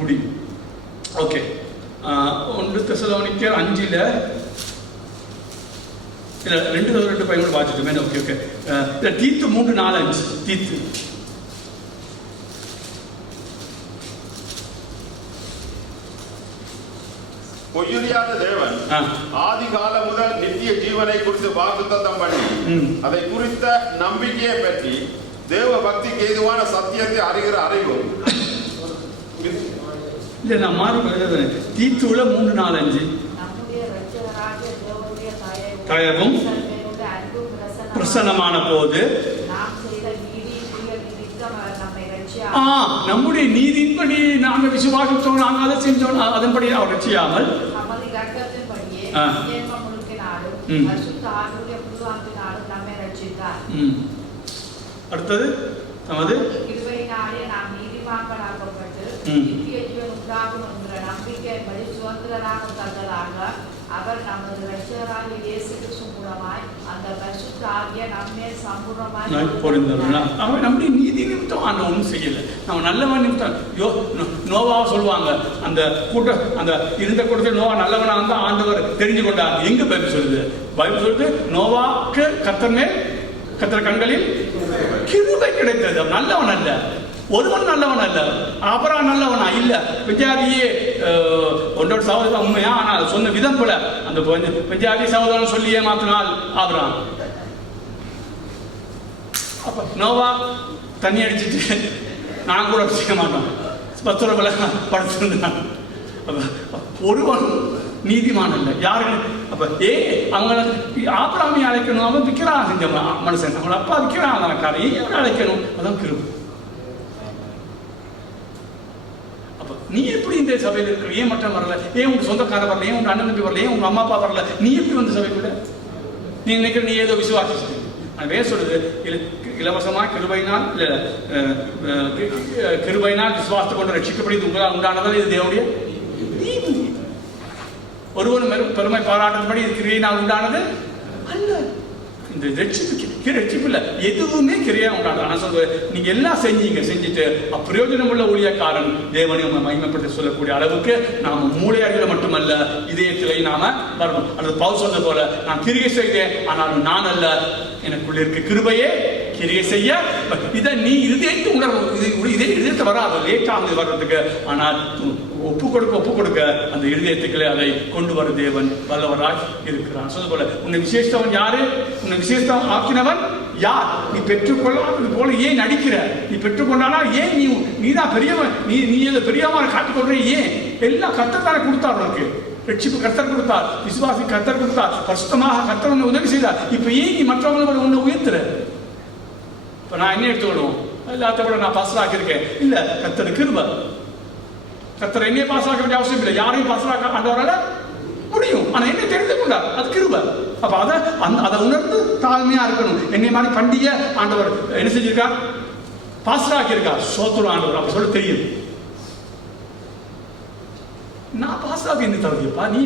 முடியும். ஓகே, 1 தெசலோனிக்கர் 5 இல்ல 2 பையன் வாசிச்சுமே. ஓகே ஓகே, தீத்து 3:4-5 தீத்து. பொய்யுரியாத தேவன் ஆதி காலம் முதல் நித்திய ஜீவனை குறித்து வாக்குத்தத்தம் பண்ணி அதை குறித்த நம்பிக்கையை பற்றி தேவ பக்திக்கு ஏதுவான சத்தியத்தை அறிகிற அறிவும். இல்ல நான் மாறி தீத்துல 3:4-5 தயவும் பிரசன்னமான போது நம்முடைய நீதியின்படி நாங்கள் விசுவாசித்தோம், நாங்கள் அதை செஞ்சோம், அதன்படி அவர் ரட்சியாமல் அடுத்தது நமது அவர் நமது இரட்சகராகிய இயேசு கிறிஸ்து மூலமாய் அந்த பரிசுத்த ஆகிய நம்மை சம்பூர்ணமாய் பொருந்தருளா. அவன் நம்முடைய நீதி நிமித்தம் ஆண்டவர் ஒன்றும் செய்யல, நம்ம நல்லவன் நிமித்தம். நோவாவை சொல்லுவாங்க, அந்த கூட்டம் அந்த இருந்த கூட்டத்தில் நோவா நல்லவனா இருந்தா ஆண்டவர் தெரிஞ்சு கொண்டார். எங்க பைபிள் சொல்லுது? பைபிள் சொல்லுது நோவாக்கு கர்த்தர் கண்களில் கிருபை கிடைத்தது. நல்லவன் அல்ல, ஒருவன் நல்லவன் அல்ல. ஆபிரகாம் நல்லவனா இல்ல, பெஞ்சாதியே ஒன்றோட சகோதரன் உண்மையா, ஆனால் சொன்ன விதம் போல அந்த பெஞ்சாதி சகோதரன் சொல்லி ஏமாத்தினால் ஆபிரகாம். அப்ப நோவா தண்ணி அடிச்சுட்டு நான் கூட செய்ய மாட்டோம் 10 ரூபாய் படுத்திருந்தான். ஒருவன் நீதிமான் அல்ல யாரு. அப்ப அவங்களை ஆபிரகாமை அழைக்கணும், அவன் விற்கிறான் செஞ்ச மனுஷன், அவங்கள அப்பா விற்கிறான், அதற்காக ஏன் அழைக்கணும்? அதான் கிருபை. நீ எப்படி இந்த சபையில் இருக்கிற? ஏன் மற்ற வரல? ஏன் உங்க சொந்தக்கார வரல? ஏன் உங்க அண்ணனுக்கு வரல? ஏன் உங்க அம்மா அப்பா வரல? நீ எப்படி வந்து சபைக்குள்ள? நீ நினைக்கிற நீ ஏதோ விசுவாசி. வேற சொல்லுது, இலவசமா கிருபையினால் கிருபையினால் விசுவாசத்தை கொண்டு ரட்சிக்கப்படி உங்களால் உண்டானதால் இது தேவனுடைய நீதி. ஒருவன் பெருமை பாராட்டும்படி இது கிரியினால் உண்டானது அல்ல. இந்த ரட்சிப்பு இல்ல, எதுவுமே கிரியா உண்டானது. ஆனா சொல்லுவேன், நீங்க எல்லாம் செஞ்சுட்டு அப்பிரயோஜனம் உள்ள ஊழியக்காரன் தேவனை மகிமைப்படுத்த சொல்லக்கூடிய அளவுக்கு நாம மூளையர்கள மட்டுமல்ல இதயத்திலே நாம வரணும். அல்லது பவுல் சொன்னது போல, நான் கிரியை செய்தேன் ஆனாலும் நான் அல்ல, எனக்குள்ள இருக்க கிருபையே கிரியை செய்ய. இதை நீ இதயத்தை உணர்வு, இதே இதயத்தை வராது, லேட்டாக வர்றதுக்கு. ஆனால் ஒப்பு கொடுக்க அந்த இருதயத்துக்களை அதை கொண்டு வர தேவன் வல்லவராய் இருக்கிறான். சொல்ல போல, உன்னை விசேஷவன் யாரு? உன்னை விசேஷம் ஆக்கினவன் யார்? நீ பெற்றுக்கொள்ளாதது போல ஏன் நடிக்கிற? நீ பெற்றுக்கொண்டானா ஏன் நீதான் பெரியவன், நீ பெரியவன் காட்டிக்கொள்ற ஏன்? எல்லாம் கர்த்தர் தானே கொடுத்தார் உனக்கு. ரட்சிப்பு கர்த்தர் கொடுத்தார், விசுவாசி கர்த்தர் கொடுத்தார், பரிசுத்தமாக கர்த்தர் உன்னை உதவி செய்தார். இப்ப ஏன் நீ மற்றவங்களோட உன்னை உயர்த்துற? இப்ப நான் என்ன எடுத்துக்கணும்? எல்லாத்த கூட நான் பாஸ் ஆக்கியிருக்கேன். இல்ல, கர்த்தர் கிருபை. கர்த்தர் என்னைய பாஸ் ஆக்க வேண்டிய அவசியம் இல்லை, யாரையும் பாஸ் ஆக்க ஆண்டவரால முடியும். ஆனா என்ன தெரிந்து கொண்டார், அது கிருபை. அப்ப அதை உணர்ந்து தாழ்மையா இருக்கணும். என்னை மாதிரி பண்டிகை ஆண்டவர் என்ன செஞ்சிருக்கார்? பாஸ் ஆக்கியிருக்கார். சோத்துரு ஆண்டவர் அப்ப சொல்ல தெரியும். நான் பாஸ் ஆக என்ன தகுதிப்பா? நீ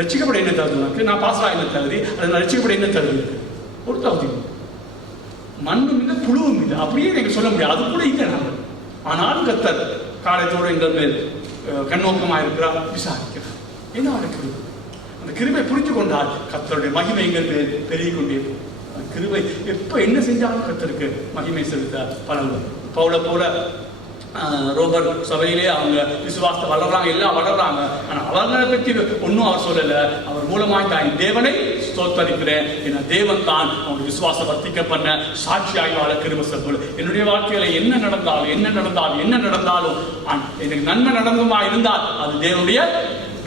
ரட்சிக்கப்பட என்ன தகுதி? நான் பாஸ் ஆக என்ன தகுதி? அது ரட்சிக்கப்பட என்ன தகுதி? ஒரு தகுதி மண்ணும் இல்லை, புழுவும் இல்லை, அப்படியே நீங்க சொல்ல முடியாது. அது கூட இல்லை நாங்கள். ஆனாலும் கர்த்தர் காலத்தோடு எங்கள் மேல் கண்ணோக்கமாக இருக்கிறார், விசாரிக்கிறார். என்ன அவனுக்கு கிருபை? அந்த கிருபை புரிஞ்சு கொண்டால் கர்த்தருடைய மகிமை எங்கள் மேல் பெருகிக் கொண்டே கிருபை எப்ப என்ன செஞ்சாலும் கர்த்தருக்கு மகிமை செலுத்த பலன். பவுல போல ரோபர்ட் சபையிலே அவங்க விசுவாசத்தை வளர்றாங்க, எல்லாம் வளர்றாங்க. ஆனா அவர்களை பற்றி ஒன்றும் அவர் சொல்லலை. அவர் அவர் மூலமாய் தான் தேவனை ஸ்தோத்தரிக்கிறேன். என தேவன் தான் அவனுடைய விசுவாசம் வர்த்திக்க பண்ண சாட்சியாய் வாழ கிருபை செய்வார். என்னுடைய வாழ்க்கையில என்ன நடந்தாலும் எனக்கு நன்மை நடந்துமா இருந்தால் அது தேவனுடைய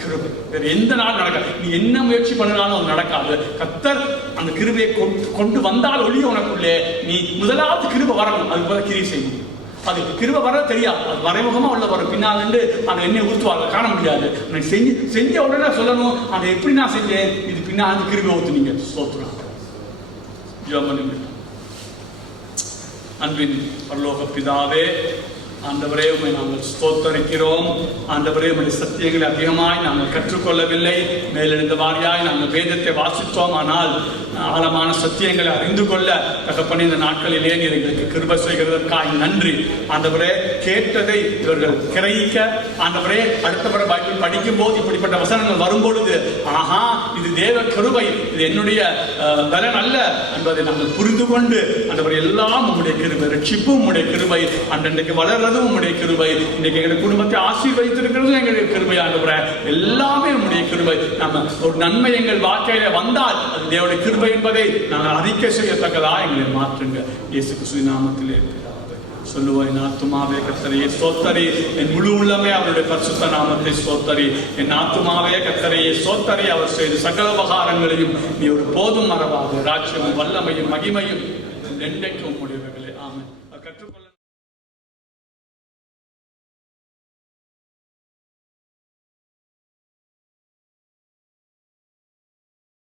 கிருபை. வேற எந்த நாள் நடக்காது. நீ என்ன முயற்சி பண்ணினாலும் அது நடக்காது. கர்த்தர் அந்த கிருபையை கொண்டு வந்தால் ஒளிய உனக்குள்ளே நீ முதலாவது கிருபை வரணும். அது போல கிரியை செய்யணும். அது கிருபை வர தெரியாது. அது மறைமுகமா உள்ள வரும். பின்னால் நின்று அந்த எண்ணெய் ஊற்றுவாங்க, காண முடியாது. செஞ்ச உடனே சொல்லணும், அதை எப்படி நான் செஞ்சேன், இது பின்னால் அந்த கிருபை ஊத்துனீங்க. சோத்துறாங்க. அன்பின் பரலோக பிதாவே, ஆண்டவரே உம்மை நாங்கள் ஸ்தோத்தரிக்கிறோம். ஆண்டவரே உம்முடைய சத்தியங்களை அதிகமாய் நாங்கள் கற்றுக்கொள்ளவில்லை. மேலெழுந்த வாரியாய் நாங்கள் வேதத்தை வாசித்தோம். ஆனால் ஆழமான சத்தியங்களை அறிந்து கொள்ள தகப்பனே இந்த நாட்களிலே நீர் எங்களுக்கு கிருபை செய்கிறதற்காக நன்றி. ஆண்டவரே, கேட்டதை இவர்கள் கிரகிக்க, ஆண்டவரே அடுத்த முறை பைபிள் படிக்கும் போது இப்படிப்பட்ட வசனங்கள் வரும்பொழுது ஆஹா இது தேவ கிருபை, இது என்னுடைய பலன் அல்ல என்பதை நாங்கள் புரிந்து கொண்டு ஆண்டவரே எல்லாம் உம்முடைய கிருபை, ரட்சிப்பும் உம்முடைய கிருபை, அன்றைக்கு வளர்றதும் உம்முடைய கிருபை, இன்னைக்கு எங்களுடைய குடும்பத்தை ஆசீர்வதித்திருக்கிறதும் எங்களுடைய கிருபை. ஆண்டவரே எல்லாமே உம்முடைய கிருபை. நம்ம ஒரு நன்மை எங்கள் வாழ்க்கையில வந்தால் அது தேவனுடைய கிருபை என்பதை நாங்கள் அறிக்கை செய்யத்தக்கதா எங்களை மாற்றுங்க. இயேசு கிறிஸ்துவின் நாமத்திலே சொல்லுவோம். என் ஆத்துமாவே கர்த்தரையே ஸ்தோத்தரி, என் முழு உள்ளமே அவருடைய பரிசுத்த நாமத்தை ஸ்தோத்தரி. என் ஆத்துமாவே கர்த்தரையே ஸ்தோத்தரி, அவர் செய்த சகல உபகாரங்களையும் நீ ஒரு போதும் மறவாது. ராஜ்யமும் வல்லமையும் மகிமையும் என்றைக்கும் உடையவர்களே. ஆமென்.